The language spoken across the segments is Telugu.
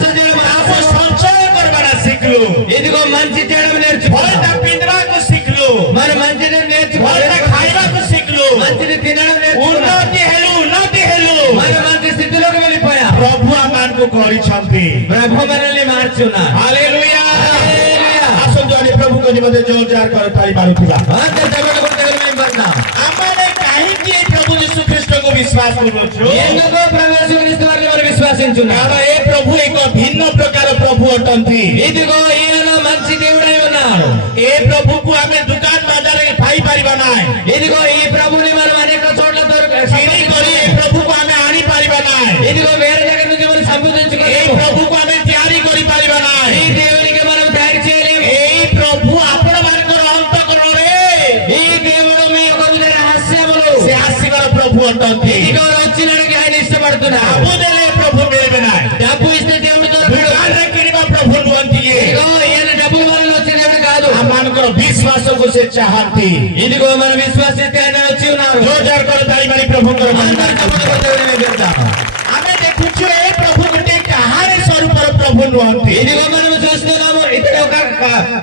సంచయం करवाना सीखलु ఇదిగో మంచి చేయడం నేర్చుకోవాలి. भलटा पिंधवाको सीखलु మరి మంచిని నేర్చుకోవాలి. भलटा खाइबाको सीखलु మంచిని తినడం నేర్చుకోవాలి. उन्नति हेलु మరి మంచి స్థితిలోకి వెళ్ళిపోయా. प्रभु आमानकु गरिछन्ति ప్రభు మనల్ని మార్చున్నారు. Hallelujah hallelujah. आसନ୍ତୁ ଆମେ ପ୍ରଭୁଙ୍କ ନିମନ୍ତେ ଜୋରଦାର କରିଥାଇ ପାରୁଥିବା అంతే దెబ్బలు కొట్టగలం మేము పడతాం. ଆମେ କାହିଁକି ଏ ପ୍ରଭୁ ଯୀଶୁ ଖ୍ରୀଷ୍ଟଙ୍କୁ ବିଶ୍ୱାସ କରୁଛୁ ఎందుకో ప్రభు యేసుక్రీస్తు వారిని మనం విశ్వసించున్నాం. କାରଣ ଏ ପ୍ରଭୁ ଏକ ଭିନ୍ନ ପ୍ରକାର ପ୍ରଭୁ ଅଟନ୍ତି ఇదిగో ఈయన మంచి దేవుడై ఉన్నాడు. ଏ ପ୍ରଭୁକୁ ଆମେ ଦୋକାନ ବଜାରରେ ପାଇପାରିବା ନାହିଁ ఇదిగో ఈ ప్రభుని మనం అనేక చోట్ల କିଣି କରି ଏ ପ୍ରଭୁକୁ ଆମେ ଆଣିପାରିବା ନାହିଁ ఇదిగో వేరే దగ్గర నుంచి మనం ଏ సంపాదించుకోలేము. ପ୍ରଭୁକୁ ଆମେ ତିଆରି କରିପାରିବା ఈ ନାହିଁ దేవునికి మనం తయారు చేయలేము. ଏଇ ପ୍ରଭୁ ଆପଣମାନଙ୍କର ଅନ୍ତଃକରଣରେ ఈ దేవుడు మీ యొక్క రహస్యములు ସେ ଆସିବାର ପ୍ରଭୁ ଅଟନ୍ତି ఇదిగో వచ్చినడికి ఆయన ఇష్టపడుతున్నాడు. ଡାବୁ ଦେଲେ ପ୍ରଭୁ ମିଳିବେ ନାହିଁ డబ్బు ఇస్తే దేవుడు దొరకడు. ଦୋକାନରେ କିଣିବା ପ୍ରଭୁ ନୁହନ୍ତି ଇଏ ఇదిగో ఈయన డబ్బుల వల్ల వచ్చే దేవుడు కాదు. ଆମମାନଙ୍କର ବିଶ୍ୱାସକୁ ସେ ଚାହାନ୍ତି ఇదిగో మనం విశ్వసిస్తే ఆయన వచ్చి ఉన్నారు. ଜୋରଦାର କରିପାରିବାନି ପ୍ରଭୁଙ୍କର అందరి డబ్బులు కొట్టేవాడు మేము చెప్తాం. ଆମେ ଦେଖୁଛୁ ଏ ପ୍ରଭୁ ଗୋଟେ କାହାଣୀ ସ୍ୱରୂପର ପ୍ରଭୁ ନୁହନ୍ତି ఇదిగో మనం చూస్తున్నాము ఇతడు ఒక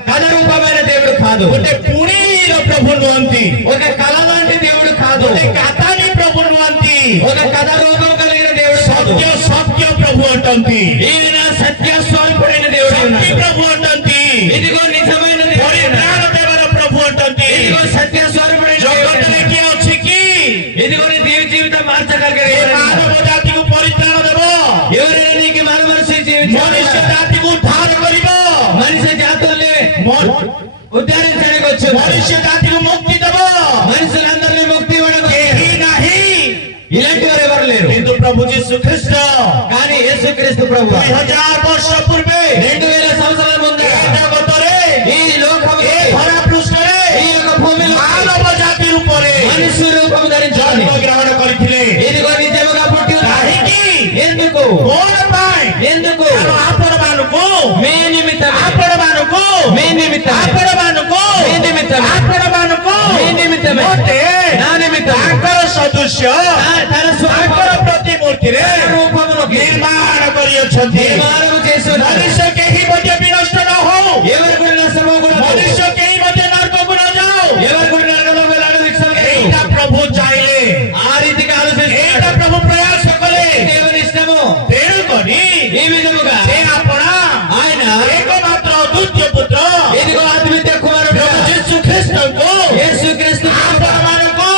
కథ రూపమైన దేవుడు కాదు. ଗୋଟେ ପୁଣିର ପ୍ରଭୁ ନୁହନ୍ତି ఒక కళ లాంటి దేవుడు కాదు. ଗୋଟେ କାତାନୀ ପ୍ରଭୁ ନୁହନ୍ତି ఒక కథ రూపం కలిగిన దేవుడు కాదు. ସତ୍ୟ ସତ୍ୟ ପ୍ରଭୁ ଅଟନ୍ତି ఈయన సత్య స్వరూపుడైన దేవుడు ଶକ୍ତି ఉన్నాడు. ପ୍ରଭୁ ଅଟନ୍ତି ఇదిగో నిజమైన దేవుడు ପରିତ୍ରାଣ ଦେବାର ପ୍ରଭు ଅଟନ୍ତି ఇదిగో సత్య స్వరూపుడైన ଜଗତରେ దేవుడు. କିଏ ଅଛି କି ఇదిగో నీ జీవితం మార్చగలిగే ଏ దేవుడు ମାନବ ఉన్నాడు. ଜାତିକୁ ପରିତ୍ରାଣ ଦେବ ఎవరైనా నీకు మన మనిషి ମନୁଷ୍ୟ జీవితం ଜାତିକୁ ଉଦ୍ଧାର କରିବ మనిషి జాతుల్ని ఉద్ధరించడానికి వచ్చి ମନୁଷ୍ୟ ଜାତିକୁ ମୁକ୍ତି ଦେବ మనుషులందరినీ ముక్తి ఇవ్వడం କେହି ନାହିଁ ఇలాంటి వారు ఎవరు లేరు. କିନ୍ତୁ ପ୍ରଭୁ ଯୀଶୁ ଖ୍ରୀଷ୍ଟ కానీ యేసుక్రీస్తు ప్రభు 2000 ବର୍ଷ ପୂର୍ବେ 2000 సంవత్సరాల ముందు ଏ ଜଗତରେ ఈ లోకము ଏ ଧରା ପୃଷ୍ଠରେ ఈ యొక్క భూమిలో ମାନବ ଜାତି రూపରେ మనుష్య రూపం ధరించాలి. ଜନ୍ମ ଗ୍ରହଣ କରିଥିଲେ ఇదిగో నిజముగా పుట్టి ఉన్నాడు. କାହିଁକି ఎందుకు କଣ ପାଇଁ ఎందుకు କାରଣ ଆପଣମାନଙ୍କୁ మీ నిమిత్తమే ଆପଣମାନଙ୍କୁ మీ నిమిత్తమే ଆପଣମାନଙ୍କୁ మీ నిమిత్తమే ଆପଣମାନଙ୍କୁ మీ నిమిత్తమే ମୋତେ నా నిమిత్తమే ତାଙ୍କର ସଦୃଶ୍ୟ తన ତାଙ୍କର స్వరూపం ପ୍ରତିମୂର୍ତ୍ତିରେ రూపములోకి ନିର୍ମାଣ କରିଅଛନ୍ତି నిర్మాణము చేసి ఉన్నాడు. ମନୁଷ୍ୟ କେହି ମଧ୍ୟ ବିନଷ୍ଟ ନ ହଉ ఎవరు కూడా నష్టము కూడా ମନୁଷ୍ୟ କେହି ମଧ୍ୟ ନର୍କକୁ ନ ଯାଉ ఎవరు కూడా నరకంలో వెళ్ళాలని శిక్షలు లేదు. ଏଇଟା ପ୍ରଭୁ ଚାହିଁଲେ ఆ రీతిగా ଏଇଟା ఆలోచిస్తున్నాడు. ପ୍ରଭୁ ପ୍ରୟାସ କଲେ దేవుని ఇష్టము ତେଣୁ କରି ఈ విధముగా ସେ ଆପଣ ఆయన ଏକମାତ୍ର ଦ୍ୱିତୀୟ ପୁତ୍ର ఇదిగో అద్వితీయ కుమారుడు ପ୍ରଭୁ ଯୀଶୁ ଖ୍ରୀଷ୍ଟଙ୍କୁ యేసుక్రీస్తు ଆପଣମାନଙ୍କୁ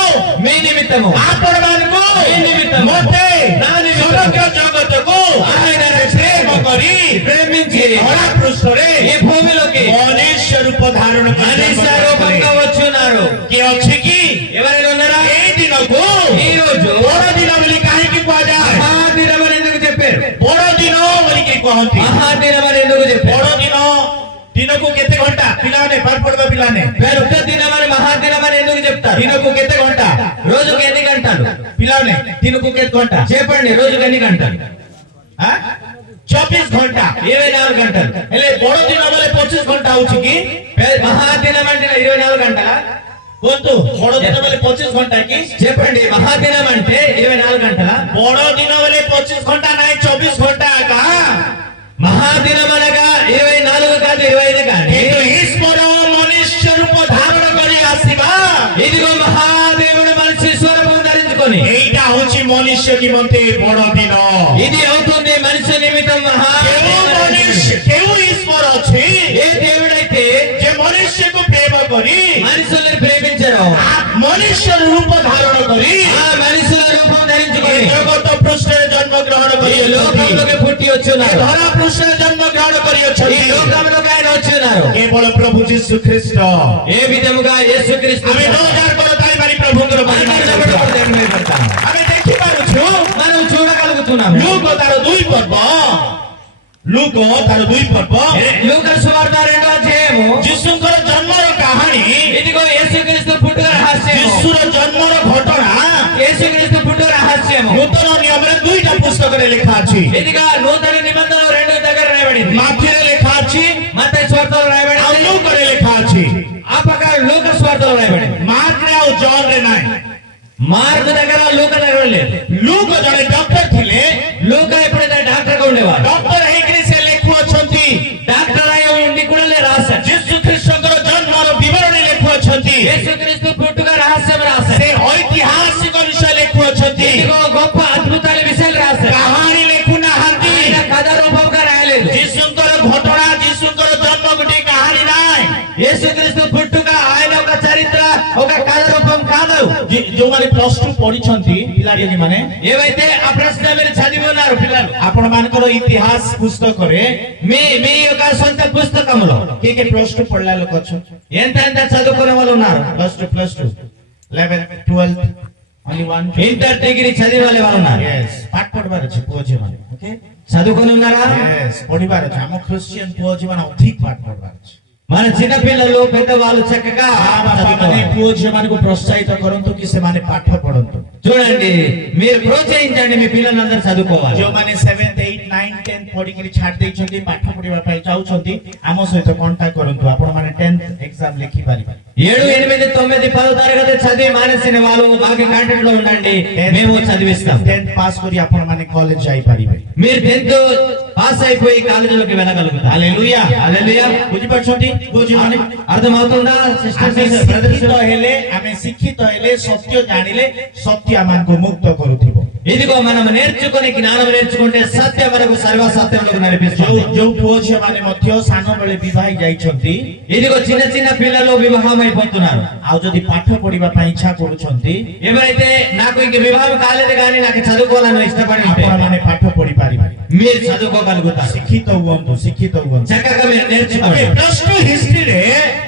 మీ నిమిత్తము ଆପଣମାନଙ୍କୁ మీ నిమిత్తము ମୋତେ నా నిమిత్తము ସମଗ୍ର ଜଗତକୁ ఆయన ପ୍ରେମ କରି ప్రేమించి ଧରା ପୃଷ୍ଠରେ ఈ భూమిలోకి ମନୁଷ୍ୟ రూପ ଧାରଣ మనిషి రూపంగా వచ్చున్నారు. କିଏ ଅଛି କି ఎవరైనా ఉన్నారా? ଏଇ ଦିନକୁ ఈ రోజు ବଡ଼ ଦିନ ବୋଲି କାହିଁକି କୁହାଯାଏ మహాదినం అని ఎందుకు చెప్పారు? ବଡ଼ ଦିନ ବୋଲିକି କହନ୍ତି మహాదినం అని ఎందుకు చెప్పారు? ବଡ଼ ଦିନ ଦିନକୁ କେତେ ଘଣ୍ଟା ପିଲାମାନେ ପାଠ ପଢିବା ପିଲାମାନେ పెద్ద దినం అని మహాదినం అని ఎందుకు చెప్తారు? ଦିନକୁ କେତେ ଘଣ୍ଟା రోజుకి ఎన్ని గంటలు ପିଲାମାନେ ଦିନକୁ କେତେ ଘଣ୍ଟା చెప్పండి? రోజుకి ఎన్ని గంటలు? 24 ଘଣ୍ଟା 24 గంటలు. ହେଲେ ବଡ଼ ଦିନ ବେଳେ 25 ଘଣ୍ଟା ହଉଛି କି మహాదినం అంటే 24 గంటల? କୁହନ୍ତୁ ବଡ଼ ଦିନ ବେଳେ 25 ଘଣ୍ଟା କି చెప్పండి. మహాదినం అంటే 24 గంటల? ବଡ଼ ଦିନ ବେଳେ 25 ଘଣ୍ଟା ନାହିଁ 24 ଘଣ୍ଟା ଆକା మహాదినం అనగా 24 కాదు 25 కాదు. କିନ୍ତୁ ଈଶ୍ୱର ମନୁଷ୍ୟ ରୂପ ଧାରଣ କରି ଆସିବା ఇదిగో మహాదేవుడు మనిషి స్వరూపం ధరించుకొని ଏଇଟା ହଉଛି ମନୁଷ୍ୟ ନିମନ୍ତେ ବଡ଼ ଦିନ ఇది అవుతుంది మనిషి నిమిత్తం କେଉଁ ଈଶ୍ୱର ଅଛି ఏ దేవుడైతే ଯେ ମନୁଷ୍ୟକୁ ପ୍ରେମ କରି మనుషుల్ని ప్రేమించరు, ମନୁଷ୍ୟ ରୂପ ଧାରଣ କରି ఆ మనుషుల రూపం ధరించుకొని ଜଗତ ପୃଷ୍ଠରେ ଜନ୍ମ ଗ୍ରହଣ ఈ କରିଅଛନ୍ତି లోకంలోకి పుట్టి వచ్చున్నారు. ଧରା ପୃଷ୍ଠରେ ଜନ୍ମ ଗ୍ରହଣ ఈ କରିଅଛନ୍ତି లోకంలోకి ఆయన వచ్చున్నారు. କେବଳ ପ୍ରଭୁ ଯୀଶୁ ଖ୍ରୀଷ୍ଟ ఏ విధముగా యేసుక్రీస్తు ଆମେ ଜୟକାର କରିପାରିବାନି ପ୍ରଭୁଙ୍କର ମହିମା పెడతాం. ଆମେ ଦେଖିପାରୁଛୁ మనం చూడగలుగుతున్నాము. ଲୁକ ତାର 2 ପର୍ବ ଲୁକ ତାର 2 ପର୍ବ లూకా సువార్త 2వ అధ్యాయము ଯୀଶୁଙ୍କର ଜନ୍ମର କାହାଣୀ ఇదిగో యేసుక్రీస్తు పుట్టుక రహస్యము, ଯୀଶୁର ଜନ୍ମର ଘଟଣା యేసుక్రీస్తు పుట్టుక రహస్యము ନୂତନ ନିୟମରେ 2ଟା ପୁସ୍ତକରେ ଲେଖା ଅଛି ఇదిగా నూతన నిబంధనలు 2 దగ్గర రాయబడింది. ମାଥିରେ ଲେଖା ଅଛି మత్తయి సువార్తలో ଆଉ రాయబడింది, ଲୁକରେ ଲେଖା ଅଛି ఆ ప్రకారం లూకా సువార్తలో రాయబడింది. ମାର୍କରେ ଆଉ ଜନରେ ନାହିଁ మార్కు దగ్గర లూకా దగ్గర లేదు. ଲୁକ ଜଣେ ଡକ୍ଟର ଥିଲେ లూకా ఎప్పుడైతే డాక్టర్ గా ఉండేవాడు, ଡକ୍ଟର ହେଇକିରି డాక్టర్ అయి ఉండి కూడా రాశారు. ଯୀଶୁ ଖ୍ରୀଷ୍ଟଙ୍କର ଜନ୍ମର ବିବରଣୀ ଲେଖୁଅଛନ୍ତି। యేసుక్రీస్తు పుట్టుక రహస్యం రాశారు. ସେ ଐତିହାସିକ ବିଷୟ ଲେଖୁଅଛନ୍ତି। ఇదిగో గొప్ప అద్భుతాల విషయాలు రాశారు. କାହାଣୀ ଲେଖୁନାହାନ୍ତି। ఆయన కథ రూపంగా రాయలేదు. ଯୀଶୁଙ୍କର ଘଟଣା, ଯୀଶୁଙ୍କର ଜନ୍ମ ଗୋଟିଏ କାହାଣୀ ନାହିଁ। యేసుక్రీస్తు పుట్టుక ఆయన ఒక చరిత్ర, ఒక కథ రూపం కాదు. ଯୋଉମାନେ ପ୍ଲସ ଟୁ ପଢିଛନ୍ତି ପିଲାମାନେ ମାନେ ఏవైతే ఆ ప్రశ్న మీరు చదివి ఉన్నారు పిల్లలు, ଆପଣ ମାନଙ୍କର ଇତିହାସ ପୁସ୍ତକରେ మీ మీ యొక్క సొంత పుస్తకంలో କିଏ କିଏ ପ୍ଲସ ଟୁ ପଢିଲା ଲୋକ ଅଛନ୍ତି? ఎంత ఎంత చదువుకునే వాళ్ళు ఉన్నారు? Plus two 11th 12th only one inter degree చదివే వాళ్ళు ఉన్నారు. yes ପାଠ ପଢିବାର ଅଛି ପୁଅ ଝିଅ ମାନେ ଓକେ చదువుకుని ఉన్నారా? yes ପଢିବାର ଅଛି। ଆମ ଖ୍ରୀଷ୍ଟିଆନ ପୁଅ ଝିଅ ମାନେ ଅଧିକ ପାଠ ପଢିବାର ଅଛି। మన చిన్న పిల్లలు పెద్దవాళ్ళు చక్కగా ମାନେ చదువుకోవాలి. ପୁଅ ଝିଅ ମାନଙ୍କୁ ପ୍ରୋତ୍ସାହିତ କରନ୍ତୁ କି ସେମାନେ ପାଠ ପଢନ୍ତୁ। చూడండి, మీరు ప్రోత్సహించండి మీ పిల్లలందరూ చదువుకోవాలి. ଯୋଉମାନେ 7th 8th 9th 10th ପଢିକିରି ଛାଡି ଦେଇଛନ୍ତି, ପାଠ ପଢିବା ପାଇଁ ଚାହୁଁଛନ୍ତି, ଆମ ସହିତ କଣ୍ଟାକ୍ଟ କରନ୍ତୁ। ଆପଣ ମାନେ 10th ఎగ్జామ్ ଲେଖି ପାରିବେ। 7, 8, 9, 10 తరగతి చదివి మానేసిన వాళ్ళు మాకు కాంటాక్ట్ లో ఉండండి, మేము చదివిస్తాం. 10th పాస్ କରି ଆପଣ ମାନେ କଲେଜ ଯାଇପାରିବେ। మీరు 10th పాస్ అయిపోయి కాలేజీలోకి వెళ్ళగలుగుతారు. హల్లెలూయా హల్లెలూయా. ବୁଝିପାରୁଛନ୍ତି ପୁଅ ଝିଅ ମାନେ? అర్థమవుతుందా ଆମେ సిస్టర్స్? ଶିକ୍ଷିତ ହେଲେ ସତ୍ୟ ଜାଣିଲେ ସତ୍ୟ ଆମକୁ ମୁକ୍ତ କରୁଥିବ। ఇదిగో మనం నేర్చుకుని జ్ఞానం నేర్చుకుంటే సత్యం మనకు సర్వసత్యంలోకి నడిపిస్తుంది. ଯୋଉ ପୁଅ ଝିଅ ମାନେ ମଧ୍ୟ ସାନ ବେଳେ ବିବାହ ଯାଇଛନ୍ତି, ఇదిగో చిన్న చిన్న పిల్లలు వివాహం అయిపోతున్నారు. ଆଉ ଯଦି ପାଠ పଢିବା ପାଇଁ ଇଚ୍ଛା କରୁଛନ୍ତି, ఎవరైతే నాకు ఇంక వివాహం కాలేదు కానీ నాకు చదువుకోవాలని ఇష్టపడి ఉంటే ଆପଣ ମାନେ ପାଠ ପଢି ପାରିବେ। మీరు చదువుకోగలుగుతారు. ଶିକ୍ଷିତ ହୁଅନ୍ତୁ। చక్కగా మీరు నేర్చుకోండి. ପ୍ଲସ ଟୁ ହିଷ୍ଟ୍ରିରେ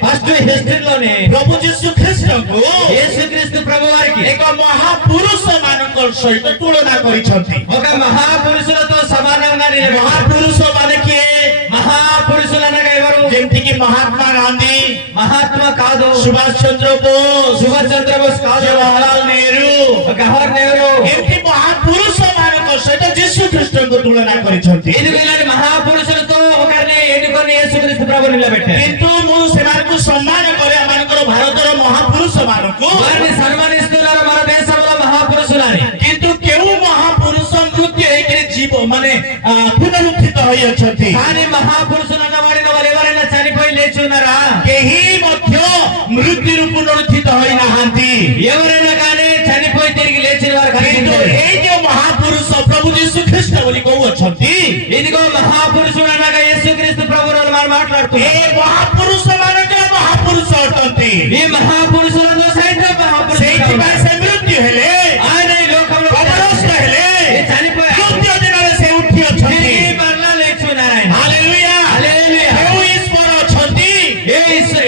ఫస్ట్ హిస్టరీలోనే ପ୍ରଭୁ ଯୀଶୁ ଖ୍ରୀଷ୍ଟଙ୍କୁ యేసుక్రీస్తు ప్రభు వారికి ଏକ ମହାପୁରୁଷ ମାନଙ୍କ ସହିତ ତୁଳନା କରିଛନ୍ତି। ఒక మహాపురుషులతో సమానంగా నిలబెట్టారు. ମହାପୁରୁଷ ମାନେ କିଏ? మహాపురుషులు అనగా ఎవరు? ଯେମିତି କି ମହାତ୍ମା ଗାନ୍ଧୀ, మహాత్మా కాదు, ସୁଭାଷ ଚନ୍ଦ୍ର ବୋଷ, సుభాష్ చంద్రబోస్ కాదు, ଜବାହରଲାଲ ନେହେରୁ, జవహర్ నెహ్రూ. ଏମିତି ମହାପୁରୁଷ ମାନଙ୍କ ସହିତ ଯୀଶୁ ଖ୍ରୀଷ୍ଟଙ୍କୁ ତୁଳନା କରିଛନ୍ତି। ఇది ఇలాంటి మహాపురుషులతో ఒకరిని ఎన్నుకొని యేసుక్రీస్తు ప్రభు నిలబెట్టారు. କିନ୍ତୁ ମୁଁ ସେମାନଙ୍କୁ ସମ୍ମାନ କରେ, ଆମମାନଙ୍କର ଭାରତର ମହାପୁରୁଷ ମାନଙ୍କୁ। వారిని సన్మానిస్తున్నారు మన దేశంలో మహాపురుషులని. କିନ୍ତୁ କେଉଁ ମହାପୁରୁଷ ମୃତ୍ୟୁ ହେଇକିରି ଜୀବ ମାନେ ପୁନରୁତ୍ଥିତ ହୋଇଅଛନ୍ତି? కానీ మహాపురుషులు అన్నవాడిన వాళ్ళు ఎవరైనా చనిపోయి లేచి ఉన్నారా? କେହି ମଧ୍ୟ ମୃତ୍ୟୁରୁ పునరుତ୍ଥିତ ହୋଇନାହାନ୍ତି। ఎవరైనా కానీ చనిపోయి తిరిగి లేచిన వారు କିନ୍ତୁ కనిపించలేదు. ଏଇ ଯୋଉ ମହାପୁରୁଷ ପ୍ରଭୁ ଯୀଶୁ ଖ୍ରୀଷ୍ଟ ବୋଲି କହୁଅଛନ୍ତି, ఇదిగో మహాపురుషుడు అనగా యేసుక్రీస్తు ప్రభువుని మనం ଏ మాట్లాడుతున్నాం. ମହାପୁରୁଷ ମାନଙ୍କର ମହାପୁରୁଷ ଅଟନ୍ତି। ఈ మహాపురుషులతో సైతం మహాపురుషులు ସେଇଥିପାଇଁ ସେ ମୃତ୍ୟు ହେଲେ, ఆయన ఈ లోకంలో କବରସ୍ଥ ହେଲେ, చనిపోయారు. ତୃତୀୟ ଦିନରେ ସେ ଉଠି ଅଛନ୍ତି। తిరిగి మరలా లేచి ఉన్నారు ఆయన. ହାଲେଲୁୟା। హల్లెలూయా. କେଉଁ ଈଶ୍ୱର ଅଛନ୍ତି? ఏ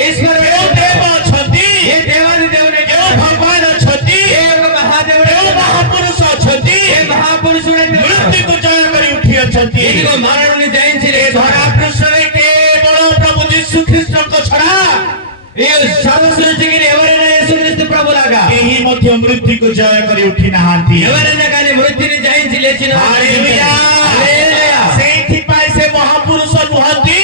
ఈశ్వరుడు, କେଉଁ ଦେବ ଅଛନ୍ତି? ఏ దేవాది దేవుడు, କେଉଁ ଭଗବାନ ଅଛନ୍ତି? ఏ యొక్క మహాదేవుడు, କେଉଁ ମହାପୁରୁଷ ଅଛନ୍ତି? ఏ మహాపురుషుడైతే ମୃତ୍ୟୁକୁ ଜୟ କରି ଉଠି ଅଛନ୍ତି। ఇదిగో మరణుని జయించి ଏ లేచి ଧରା ପୃଷ୍ଠରେ କେବଳ ପ୍ରଭୁ ଯୀଶୁ ଖ୍ରୀଷ୍ଟଙ୍କ ଛଡା ఈ సర్వ సృష్టికి ఎవరైనా యేసుక్రీస్తు ప్రభులాగా କେହି ମଧ୍ୟ ମୃତ୍ୟୁକୁ ଜୟ କରି ଉଠି ନାହାନ୍ତି। ఎవరైనా కానీ మృత్యుని జయించి లేచిన వారు ହାଲେଲୁୟା। హల్లెలూయా. ସେଇଥିପାଇଁ ସେ ମହାପୁରୁଷ ନୁହନ୍ତି।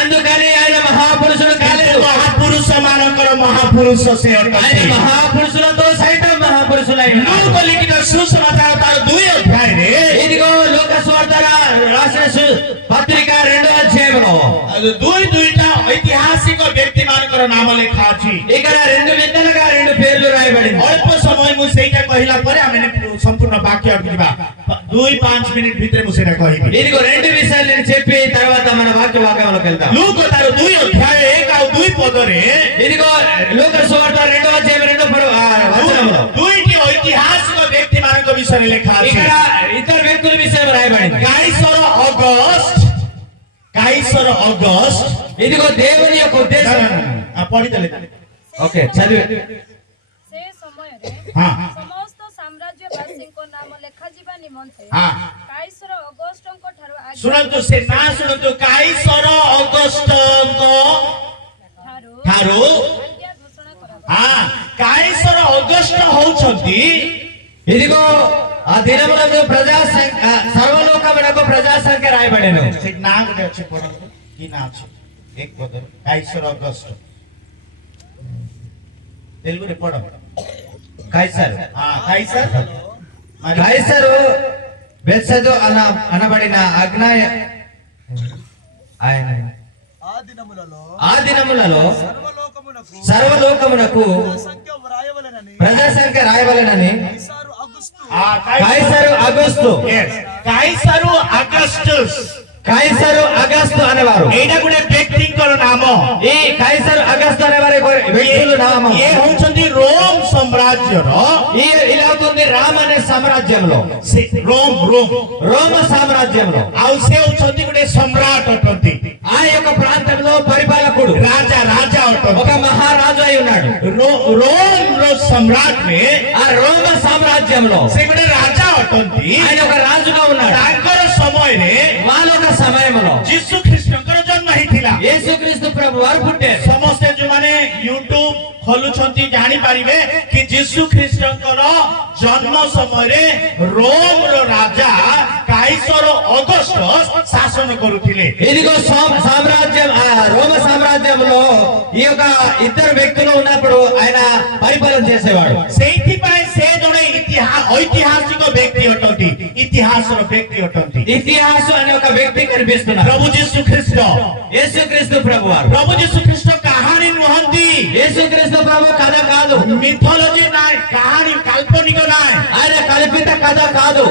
అందుకని ఆయన మహాపురుషుడు కాలేదు. ମହାପୁରୁଷ ମାନଙ୍କର ମହାପୁରୁଷ ସେ ఆయన ଅଟନ୍ତି। మహాపురుషులతో సైతం మహాపురుషులైన ଲୁକ ଲିଖିତ ସୁସମାଚାର ତାର 2 ଅଧ୍ୟାୟରେ ఇదిగో లోక స్వార్థ రాసిన పత్రిక 2వ అధ్యాయంలో ଦୁଇଟା ଐତିହାସିକ ବ୍ୟକ୍ତି ମାନଙ୍କର ନାମ ଲେଖା ଅଛି। ఇక్కడ 2 వింతలుగా 2 పేర్లు రాయబడింది. ଅଳ୍ପ ସମୟ ମୁଁ ସେଇଟା କହିଲା ପରେ ଆମେ ସମ୍ପୂର୍ଣ୍ଣ ବାକ୍ୟ ଯିବା। 2-5 ମିନିଟ୍ ଭିତରେ ମୁଁ ସେଇଟା କହିବି। ఇదిగో 2 విషయాలు నేను చెప్పి తర్వాత మన వాక్యంలోకి వెళ్తాం. ଲୁକ ତାର 2 ଅଧ୍ୟାୟ 1 ଆଉ 2 ପଦରେ ఇదిగో లోక స్వార్థ 2వ అధ్యాయం 2వ వచనంలో ଦୁଇଟି ଐତିହାସିକ ବ୍ୟକ୍ତି ମାନଙ୍କ ବିଷୟରେ ଲେଖା ଅଛି। ఇక్కడ ఇద్దరు వ్యక్తుల విషయం రాయబడింది. କାଇସର ଅଗଷ୍ଟ ఇదిగో దేవుని యొక్క ఉద్దేశం. ପଢିଦେଲେ। ఓకే చదివి. ସେ ସମୟରେ ହଁ ସମସ୍ତ ସାମ୍ରାଜ୍ୟବାସୀଙ୍କ ନାମ ଲେଖାଯିବା ନିମନ୍ତେ ହଁ କାଇସର ଅଗଷ୍ଟଙ୍କ ଠାରୁ ଆଜ୍ଞା ଶୁଣନ୍ତୁ, ସେ ନାଁ ଶୁଣନ୍ତୁ। କାଇସର ଅଗଷ୍ଟଙ୍କ ଠାରୁ ଆଜ୍ଞା ଘୋଷଣା କରାଗଲା। କାଇସର ଅଗଷ୍ଟ ହଉଛନ୍ତି ఇదిగో ఆ దినములందు సర్వలోకమునకు ప్రజా సంఖ్య రాయబడెను. ସେ ନାଁ ଗୋଟେ ଅଛି, ପଢନ୍ତୁ। କି ନାଁ ଅଛି? 1 ପଦରେ କାଇସର ଅଗଷ୍ଟ। తెలుగుରେ ପଢ। కైసర్. କାଇସର కైసరు బెత్సెదు అనబడిన ఆయన ఆ దినములలో ఆ దినములలో సర్వలోకమునకు సర్వలోకమునకు సంఖ్య వ్రాయవలెనని ప్రజా సంఖ్య రాయవలెనని కైసారు అగుస్తు కైసరు అగస్తు କାଇସାରୁ ଅଗଷ୍ଟସ୍ కైసరు అగస్తు అనేవారు ଏଇଟା ଗୋଟେ ବ୍ୟକ୍ତିଙ୍କର ନାମ ఈ కైసరు అగస్తు అనేవారి వ్యక్తులు నామం ଇଏ ହଉଛନ୍ତି ରୋମ ସାମ୍ରାଜ୍ୟର ఇలా అవుతుంది రామ్ అనే సామ్రాజ్యంలో ରୋମ రోమ సామ్రాజ్యంలో ଆଉ ସେ ହଉଛନ୍ତି ଗୋଟେ ସମ୍ରାଟ ଅଟନ୍ତି ఆ యొక్క ప్రాంతంలో పరిపాలకుడు ରାଜା ଅଟନ୍ତି ఒక మహారాజు అయి ఉన్నాడు ରୋମର ସମ୍ରାଟରେ ఆ రోమ సామ్రాజ్యంలో ସେ ଗୋଟେ ରାଜା ଅଟନ୍ତି ఆయన ఒక రాజుగా ఉన్నాడు ତାଙ୍କର ସମୟରେ వాళ్ళ ఒక సమయంలో ଯୀଶୁ ଖ୍ରୀଷ୍ଟଙ୍କର ଜନ୍ମ ହେଇଥିଲା యేసుక్రీస్తు ప్రభు వారు పుట్టారు ସମସ୍ତେ ଯୋଉମାନେ ୟୁଟ୍ୟୁବ ଖୋଲୁଛନ୍ତି ଜାଣିପାରିବେ କି ଯୀଶୁ ଖ୍ରୀଷ୍ଟଙ୍କର ଜନ୍ମ ସମୟରେ ରୋମର ରାଜା କାଇସର ଅଗଷ୍ଟ ଶାସନ କରୁଥିଲେ ఇదిగో సామ్రాజ్యం రోమ సామ్రాజ్యంలో ఈ యొక్క ఇద్దరు వ్యక్తులు ఉన్నప్పుడు ఆయన పరిపాలన చేసేవాడు ସେଇଥିପାଇଁ ସେ ଜଣେ ଐତିହାସିକ ବ୍ୟକ୍ତି ଅଟନ୍ତି ଇତିହାସର ବ୍ୟକ୍ତି ଅଟନ୍ତି ఇతిహాసు అనే ఒక వ్యక్తి కనిపిస్తున్నారు ପ୍ରଭୁ ଯୀଶୁ ଖ୍ରୀଷ୍ଟ యేసుక్రీస్తు ప్రభు వారు ପ୍ରଭు ଯୀଶୁ ଖ୍ରୀଷ୍ଟ କାହାଣୀ ନୁହନ୍ତି యేసుక్రీస్తు ప్రభు కథ కాదు ମିଥୋଲୋଜି ନାହିଁ କାହାଣୀ କାଳ୍ପନିକ ନାହିଁ ఆయన కల్పిత కథ కాదు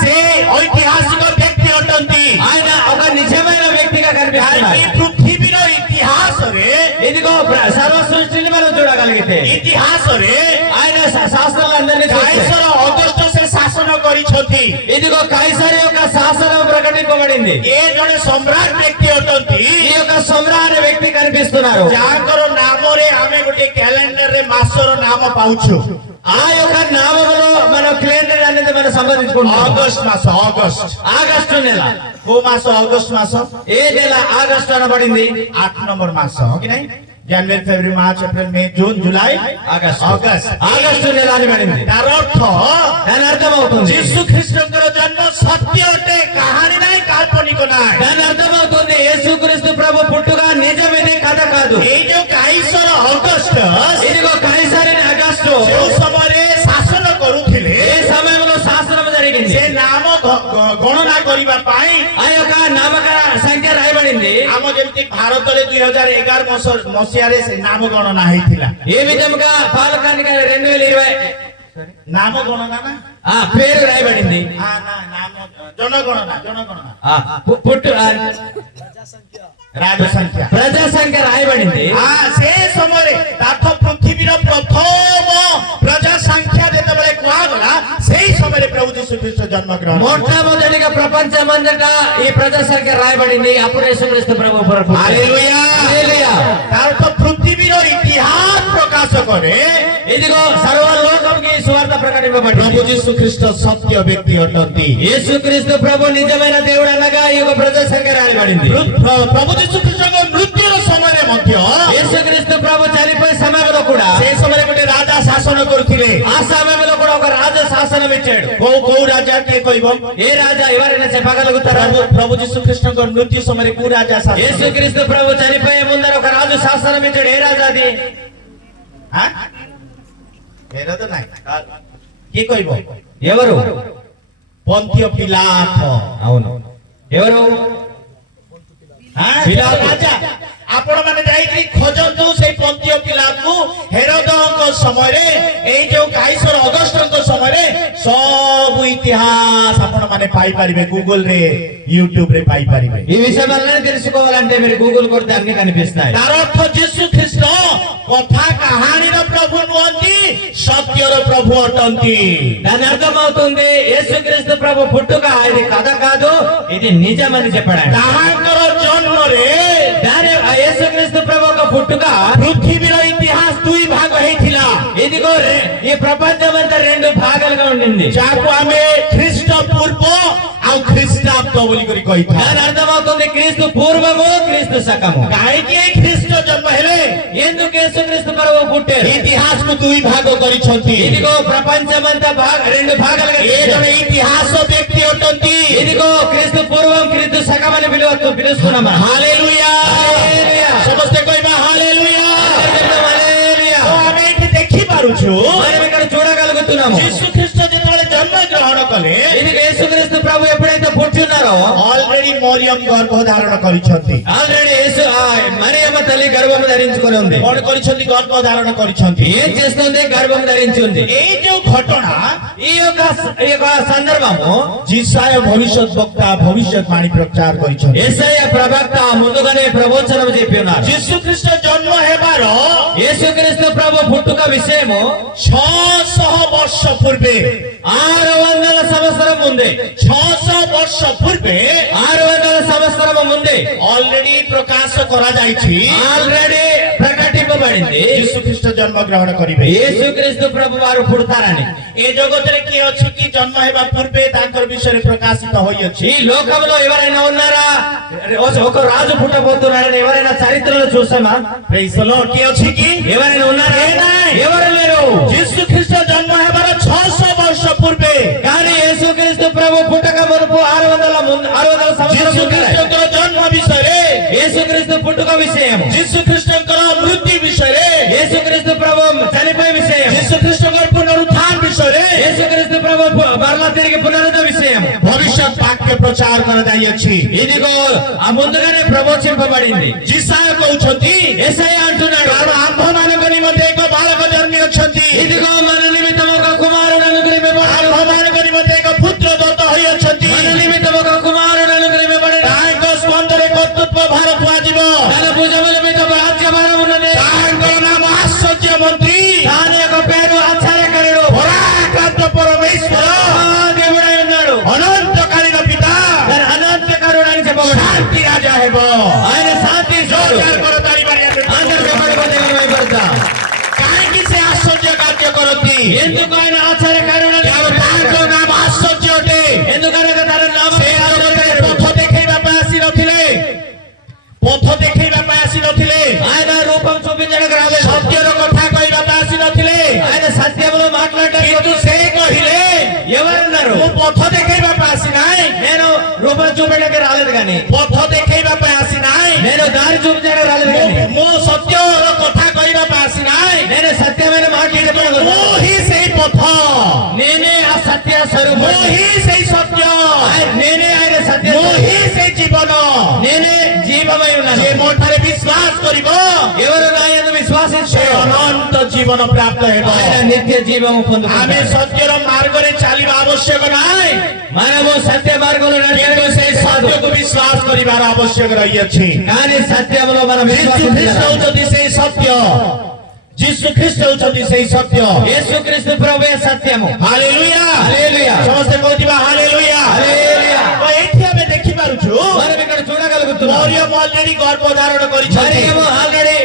ସେ ଐତିହାସିକ ବ୍ୟକ୍ତି ଅଟନ୍ତି ఆయన ఒక నిజమైన వ్యక్తిగా ఈ కనిపిస్తున్నారు ପୃଥିବୀର ଇତିହାସରେ ఇదిగో సర్వ సృష్టిని మనం చూడగలిగితే ଇତିହାସରେ ఆయన శాస్త్రాలందరినీ చూస్తే କାଇସର ଅଗଷ୍ଟ ସେ ଶାସନ କରିଛନ୍ତି ఇదిగో కైసర్ యొక్క శాసనం ప్రకటింపబడింది ଏ ଜଣେ ସମ୍ରାଟ ବ୍ୟକ୍ତି ଅଟନ୍ତି ఈ యొక్క సమ్రా అనే వ్యక్తి కనిపిస్తున్నారు ଯାହାଙ୍କର ନାମରେ ଆମେ ଗୋଟେ କ୍ୟାଲେଣ୍ଡରରେ ମାସର ନାମ ପାଉଛୁ ఆ యొక్క నామములో మనం క్యాలెండర్ అనేది మనం సంబంధించుకుంటాం ଅଗଷ୍ଟ ମାସ ଅଗଷ୍ଟ ఆగస్టు నెల କୋଉ ମାସ ଅଗଷ୍ଟ ମାସ ఏ నెల ఆగస్టు అనబడింది 8 ନମ୍ବର ମାସ କି ନାଇଁ ଜାନୁଆରୀ ଫେବୃଆରୀ ମାର୍ଚ୍ଚ ଏପ୍ରିଲ ମେ ଜୁନ ଜୁଲାଇ ఆగస్టు ଅଗଷ୍ଟ ఆగస్టు నెల అనబడింది ତାର ଅର୍ଥ దాని అర్థం అవుతుంది ଯୀଶୁ ଖ୍ରୀଷ୍ଟଙ୍କର ଜନ୍ମ ସତ୍ୟ ଅଟେ କାହାଣୀ ନାହିଁ କାଳ୍ପନିକ ନାହିଁ దాని అర్థం అవుతుంది యేసుక్రీస్తు ప్రభు పుట్టుక నిజమిది కథ కాదు ଏଇ ଯୋଉ କାଇସର ଅଗଷ୍ଟ ఇదిగో కైసర్ ఆగస్టు ଯୋଉ ସମୟରେ ଶାସନ କରୁଥିଲେ ఏ సమయంలో శాసనం జరిగింది ସେ ନାମ ଗଣନା କରିବା ପାଇଁ ఆ యొక్క నామకరణ సంఖ్య రాయబడింది ଆମ ଯେମିତି ଭାରତରେ 2011 ମସିହାରେ ସେ ନାମ ଗଣନା ହେଇଥିଲା ఏ విధముగా పాలకానికి 2020 ନାମ గణନା ନା ఆ పేరు రాయబడింది ନାମ ଜନଗଣନା ఆ పుట్టు ରାଜ ସଂଖ୍ୟା ప్రజా సంఖ్య రాయబడింది ସେ ସମୟରେ ତାଥ ପୃଥିବୀର ପ୍ରଥମ ପ୍ରଜା ସଂଖ୍ୟା ଯେତେବେଳେ କୁହାଗଲା ସେଇ ସମୟରେ ପ୍ରଭୁ ଯୀଶୁ ଖ୍ରୀଷ୍ଟ ଜନ୍ମଗ୍ରହଣ మొట్టమొదటిగా ప్రపంచమంతటా ఈ ప్రజా సంఖ్య రాయబడింది అప్పుడు యేసుక్రీస్తు ప్రభు హల్లెలూయా హల్లెలూయా ତାର ପୃଥିବୀର ଇତିହାସ ପ୍ରକାଶ କରେ ఇదిగో సర్వలోకంకి సువార్త ప్రకటింపబడింది ପ୍ରଭୁ ଯୀଶୁ ଖ୍ରୀଷ୍ଟ ସତ୍ୟ ବ୍ୟକ୍ତି ଅଟନ୍ତି యేసుక్రీస్తు ప్రభు నిజమైన దేవుడు అనగా ఈ యొక్క ప్రజా సంఖ్య రాయబడింది ପ୍ରଭୁ ଯୀଶୁ ଖ୍ରୀଷ୍ଟଙ୍କ ମୃତ୍ୟୁର ସମୟରେ ମଧ୍ୟ యేసుక్రీస్తు ప్రభు చనిపోయే సమయంలో కూడా ସେ ସମୟରେ ଗୋଟେ ରାଜା ଶାସନ କରୁଥିଲେ ఆ సమయంలో కూడా ఒక రాజు శాసనం ఇచ్చాడు କୋଉ ରାଜା କିଏ କହିବ ఏ రాజా ఎవరైనా చెప్పగలుగుతారా ପ୍ରଭୁ ଯୀଶୁ ଖ୍ରୀଷ୍ଟଙ୍କ ମୃତ୍ୟୁ ସମୟରେ କୋଉ ରାଜା ଶାସନ యేసుక్రీస్తు ప్రభు చనిపోయే ముందర ఒక రాజు శాసనం ఇచ్చాడు ఏ రాజు అది ହେରଦ ନାହିଁ କିଏ କହିବ ఎవరు ପନ୍ତିୟ ପିଲାଥ అవును ఎవరు ପିଲାତ। ରାଜା ଆପଣ ମାନେ ଯାଇକି ଖୋଜନ୍ତୁ ସେଇ ପନ୍ତିୟ ପିଲାକୁ ହେରୋଦଙ୍କ ସମୟରେ ଏଇ ଯୋଉ କାଇସର ଅଗଷ୍ଟଙ୍କ ସମୟରେ ସବୁ ଇତିହାସ ଆପଣ ମାନେ ପାଇପାରିବେ ଗୁଗଲ ରେ ୟୁଟ୍ୟୁବ ରେ ପାଇପାରିବେ ఈ విషయాలన్నీ తెలుసుకోవాలంటే మీరు గూగుల్ కొడితే అన్ని కనిపిస్తాయి ତାର ଅର୍ଥ ଯୀଶୁ ଖ୍ରୀଷ୍ଟ କଥା କାହାଣୀର ପ୍ରଭୁ ନୁହନ୍ତି ସତ୍ୟର ପ୍ରଭୁ ଅଟନ୍ତି దాని అర్థం అవుతుంది యేసుక్రీస్తు ప్రభు పుట్టుక ఇది కథ కాదు ఇది నిజమని చెప్పాడు ఆయన. ତାହାଙ୍କର ଜନ୍ମରେ దాని ఆ యేసుక్రీస్తు ప్రభు ఒక పుట్టుక ପୃଥିବୀର ଇତିହାସ ଦୁଇ ଭାଗ ହେଇଥିଲା ఇదిగో ఈ ప్రపంచమంతా రెండు భాగాలుగా ఉండింది ଯାହାକୁ ଆମେ ଖ୍ରୀଷ୍ଟ ପୂର୍ବ ଆଉ ଖ୍ରୀଷ୍ଟାବ୍ଦ ବୋଲିକରି କହିଥାଉ దాని అర్థం అవుతుంది క్రీస్తు పూర్వము క్రీస్తు సకము କାହିଁକି ଏଇ ଖ୍ରୀଷ୍ଟ ଜନ୍ମ ହେଲେ ఎందుకు యేసుక్రీస్తు ప్రభు పుట్టారు ଇତିହାସକୁ ଦୁଇ ଭାଗ କରିଛନ୍ତି ఇదిగో ప్రపంచమంతా రెండు భాగాలుగా ଏ ଜଣେ ଇତିହାସ ବ୍ୟକ୍ତି ଅଟନ୍ତି ఇదిగో క్రీస్తు పూర్వం క్రీస్తు సకం అని పిలుస్తున్నామా ହାଲେଲୁୟା ହାଲେଲୁୟା। ସମସ୍ତେ କହିବା ହାଲେଲୁୟା హల్లెలూయా। ତ ଆମେ ଏଠି ଦେଖିପାରୁଛୁ మనం ఇక్కడ చూడగలుగుతున్నాము ଯୀଶୁ ଖ୍ରୀଷ୍ଟ ଯେତେବେଳେ ଜନ୍ମ ଗ୍ରହଣ କଲେ ఇది యేసుక్రీస్తు ప్రభు ఎప్పుడైతే పుట్టున్నారో already ମରିୟମ ଗର୍ଭ ଧାରଣ କରିଛନ୍ତି ఆల్రెడీ యేసు మరియమ్మ తల్లి గర్భం ధరించుకొని ఉంది କଣ କରିଛନ୍ତି ଗର୍ଭ ଧାରଣ କରିଛନ୍ତି ఏం చేస్తుంది గర్భం ధరించి ఉంది ଏଇ ଯୋଉ ଘଟଣା ఈ యొక్క సందర్భము ଜିସାୟ ଭବିଷ୍ୟତ ବକ୍ତା ଭବିଷ୍ୟତବାଣୀ ପ୍ରଚାର କରିଛନ୍ତି యేసయ్య ప్రవక్త ముందుగానే ప్రవచనం చెప్పి ఉన్నారు ଯୀଶୁ ଖ୍ରୀଷ୍ଟ ଜନ୍ମ ହେବାର యేసుక్రీస్తు ప్రభు పుట్టుక విషయము 600 ବର୍ଷ ପୂର୍ବେ 600 సంవత్సరం ముందే 600 ବର୍ଷ ପୂର୍ବେ 600 సంవత్సరం ముందే ଅଲରେଡି ପ୍ରକାଶ କରାଯାଇଛି ఆల్రెడీ ప్రకటింపబడింది ଯୀଶୁ ଖ୍ରୀଷ୍ଟ ଜନ୍ମ ଗ୍ରହଣ କରିବେ యేసుక్రీస్తు ప్రభు వారు పుడతారని ଏ ଜଗତରେ କିଏ ଅଛି କି ଜନ୍ମ ହେବା ପୂର୍ବେ ତାଙ୍କର ବିଷୟରେ ପ୍ରକାଶିତ ହୋଇଅଛି ఈ లోకంలో ఎవరైనా ఉన్నారా ఒక రాజు పుట్టబోతున్నాడని ఎవరైనా చరిత్రలో చూసామా Praise the Lord. କିଏ ଅଛି କି ఎవరైనా ఉన్నారా ఎవరు లేరు ଯୀଶୁ ଖ୍ରୀଷ୍ଟ ଜନ୍ମ ହେବାର 600 ବର୍ଷ ପୂର୍ବେ కానీ యేసుక్రీస్తు ప్రభు పుట్టక మునుపు 600 సంవత్సరం ଯୀଶୁ ముందర ଖ୍ରୀଷ୍ଟଙ୍କର ଜନ୍ମ ବିଷୟରେ యేసుక్రీస్తు పుట్టుక విషయం ଯୀଶୁ ଖ୍ରୀଷ୍ଟଙ୍କର ମୃତ୍ୟୁ ବିଷୟରେ యేసుక్రీస్తు ప్రభు చనిపోయే విషయం ଯୀଶୁ ଖ୍ରୀଷ୍ଟଙ୍କର ପୁନରୁତ୍ଥାନ ବିଷୟରେ యేసుక్రీస్తు ప్రభు మరలా తిరిగి పునరుద్ధ విషయం ଭବିଷ୍ୟତ ବାକ୍ୟ ପ୍ରଚାର କରାଯାଇଅଛି ఇదిగో ఆ ముందుగానే ప్రవచింపబడింది ଜିସାୟ କହୁଛନ୍ତି యేసయ్య అంటున్నాడు କାରଣ ଆମ୍ଭମାନଙ୍କ ନିମନ୍ତେ ଏକ ବାଳକ ଜନ୍ମି ଅଛନ୍ତି ఇదిగో మన నిమిత్తం ఒక కుమారుడు అనుగ్రహింపబడాడు ଆମ୍ଭମାନଙ୍କ ନିମନ୍ତେ ଏକ ପୁତ୍ର ଦତ୍ତ ହୋଇଅଛନ୍ତି మన నిమిత్తం ఒక కుమారుడు అనుగ్రహింపబడాడు ତାଙ୍କ ସ୍କନ୍ଧରେ କର୍ତ୍ତୃତ୍ୱ ଭାର କୁହାଯିବ తన భుజముల మీద రాజ్యభారం ఉన్నది ତାଙ୍କର ନାମ ଆଶ୍ଚର୍ଯ୍ୟ ମନ୍ତ୍ରୀ దాని యొక్క పేరు ఆశ్చర్యకరుడు ପରାକ୍ରାନ୍ତ ପରମେଶ୍ୱର దేవుడై ఉన్నాడు ଅନନ୍ତକାଳୀନ ପିତା తన అనంతకరుడు అని చెప్పబడు ଶାନ୍ତି ରାଜା ହେବ ఆయన శాంతి ଜୋରଦାର କର ତାଳି ମାରି అందరూ చెప్పబడి భయపడతాం କାହିଁକି ସେ ଆଶ୍ଚର୍ଯ୍ୟ କାର୍ଯ୍ୟ କରନ୍ତି ఎందుకు ఆయన ఆశ్చర్యకరుడు అని କାରଣ ତାଙ୍କ ନାମ ଆଶ୍ଚର୍ଯ୍ୟ ଅଟେ ఎందుకనగా తన నామం ସେ ଆଉ ଗୋଟେ ପଥ ଦେଖେଇବା ପାଇଁ ଆସିନଥିଲେ ପଥ ଦେଖେଇବା ପାଇଁ ଆସିନଥିଲେ ఆయన రూపం చూపించడానికి రాలేదు ସତ୍ୟର କଥା କହିବା ପାଇଁ ଆସିନଥିଲେ ఆయన సత్యములో మాట్లాడడానికి କିନ୍ତୁ ସେ କହିଲେ ఎవరన్నారు ମୁଁ ପଥ ଦେଖେଇବା ପାଇଁ ଆସିନାହିଁ నేను రూపం చూపించడానికి రాలేదు కానీ ପଥ ଦେଖେଇବା ପାଇଁ ଆସିନାହିଁ నేను దారి చూపించడానికి రాలేదు కానీ ମୁଁ ସତ୍ୟର କଥା କହିବା ପାଇଁ ଆସିନାହିଁ నేను సత్యమైన మాట చెప్పలేదు ମୁଁ ହିଁ ସେଇ ପଥ నేనే ఆ సత్య ମୁଁ స్వరూపం ହିଁ ସେଇ ସତ୍ୟ నేనే ఆయన సత్య ମୁଁ ହିଁ ସେଇ ଜୀବନ నేనే జీవమై ఉన్నాను ଯେ ମୋ ଠାରେ ବିଶ୍ୱାସ କରିବ ఎవరు నా యందు ସେ విశ్వాసించారో ଅନନ୍ତ ଜୀବନ ପ୍ରାପ୍ତ ହେବ ఆయన నిత్య జీవము ଆମେ పొందుకుంటారు ସତ୍ୟର ମାର୍ଗରେ ଚାଲିବା ଆବଶ୍ୟକ ନାହିଁ మనము సత్య మార్గంలో କିନ୍ତୁ నడచడం ସେ ସତ୍ୟକୁ ବିଶ୍ୱାସ କରିବାର ଆବଶ୍ୟକ ରହିଅଛି కానీ సత్యములో మనం ଯୀଶୁ ଖ୍ରୀଷ୍ଟ విశ్వాసించాలి ହଉଛନ୍ତି ସେଇ ସତ୍ୟ ଯୀଶୁ ଖ୍ରୀଷ୍ଟ ହଉଛନ୍ତି ସେଇ ସତ୍ୟ యేసుక్రీస్తు ప్రభువే సత్యము ହାଲେଲୁୟା హల్లెలూయా ସମସ୍ତେ କହୁଥିବା ହାଲେଲୁୟା హల్లెలూయా ତ ଏଇଠି ଆମେ ଦେଖିପାରୁଛୁ మనం ఇక్కడ చూడగలుగుతున్నాం ମରିୟମ ଅଲରେଡି ଗର୍ଭ ଧାରଣ କରିଛନ୍ତି మరియము ఆల్రెడీ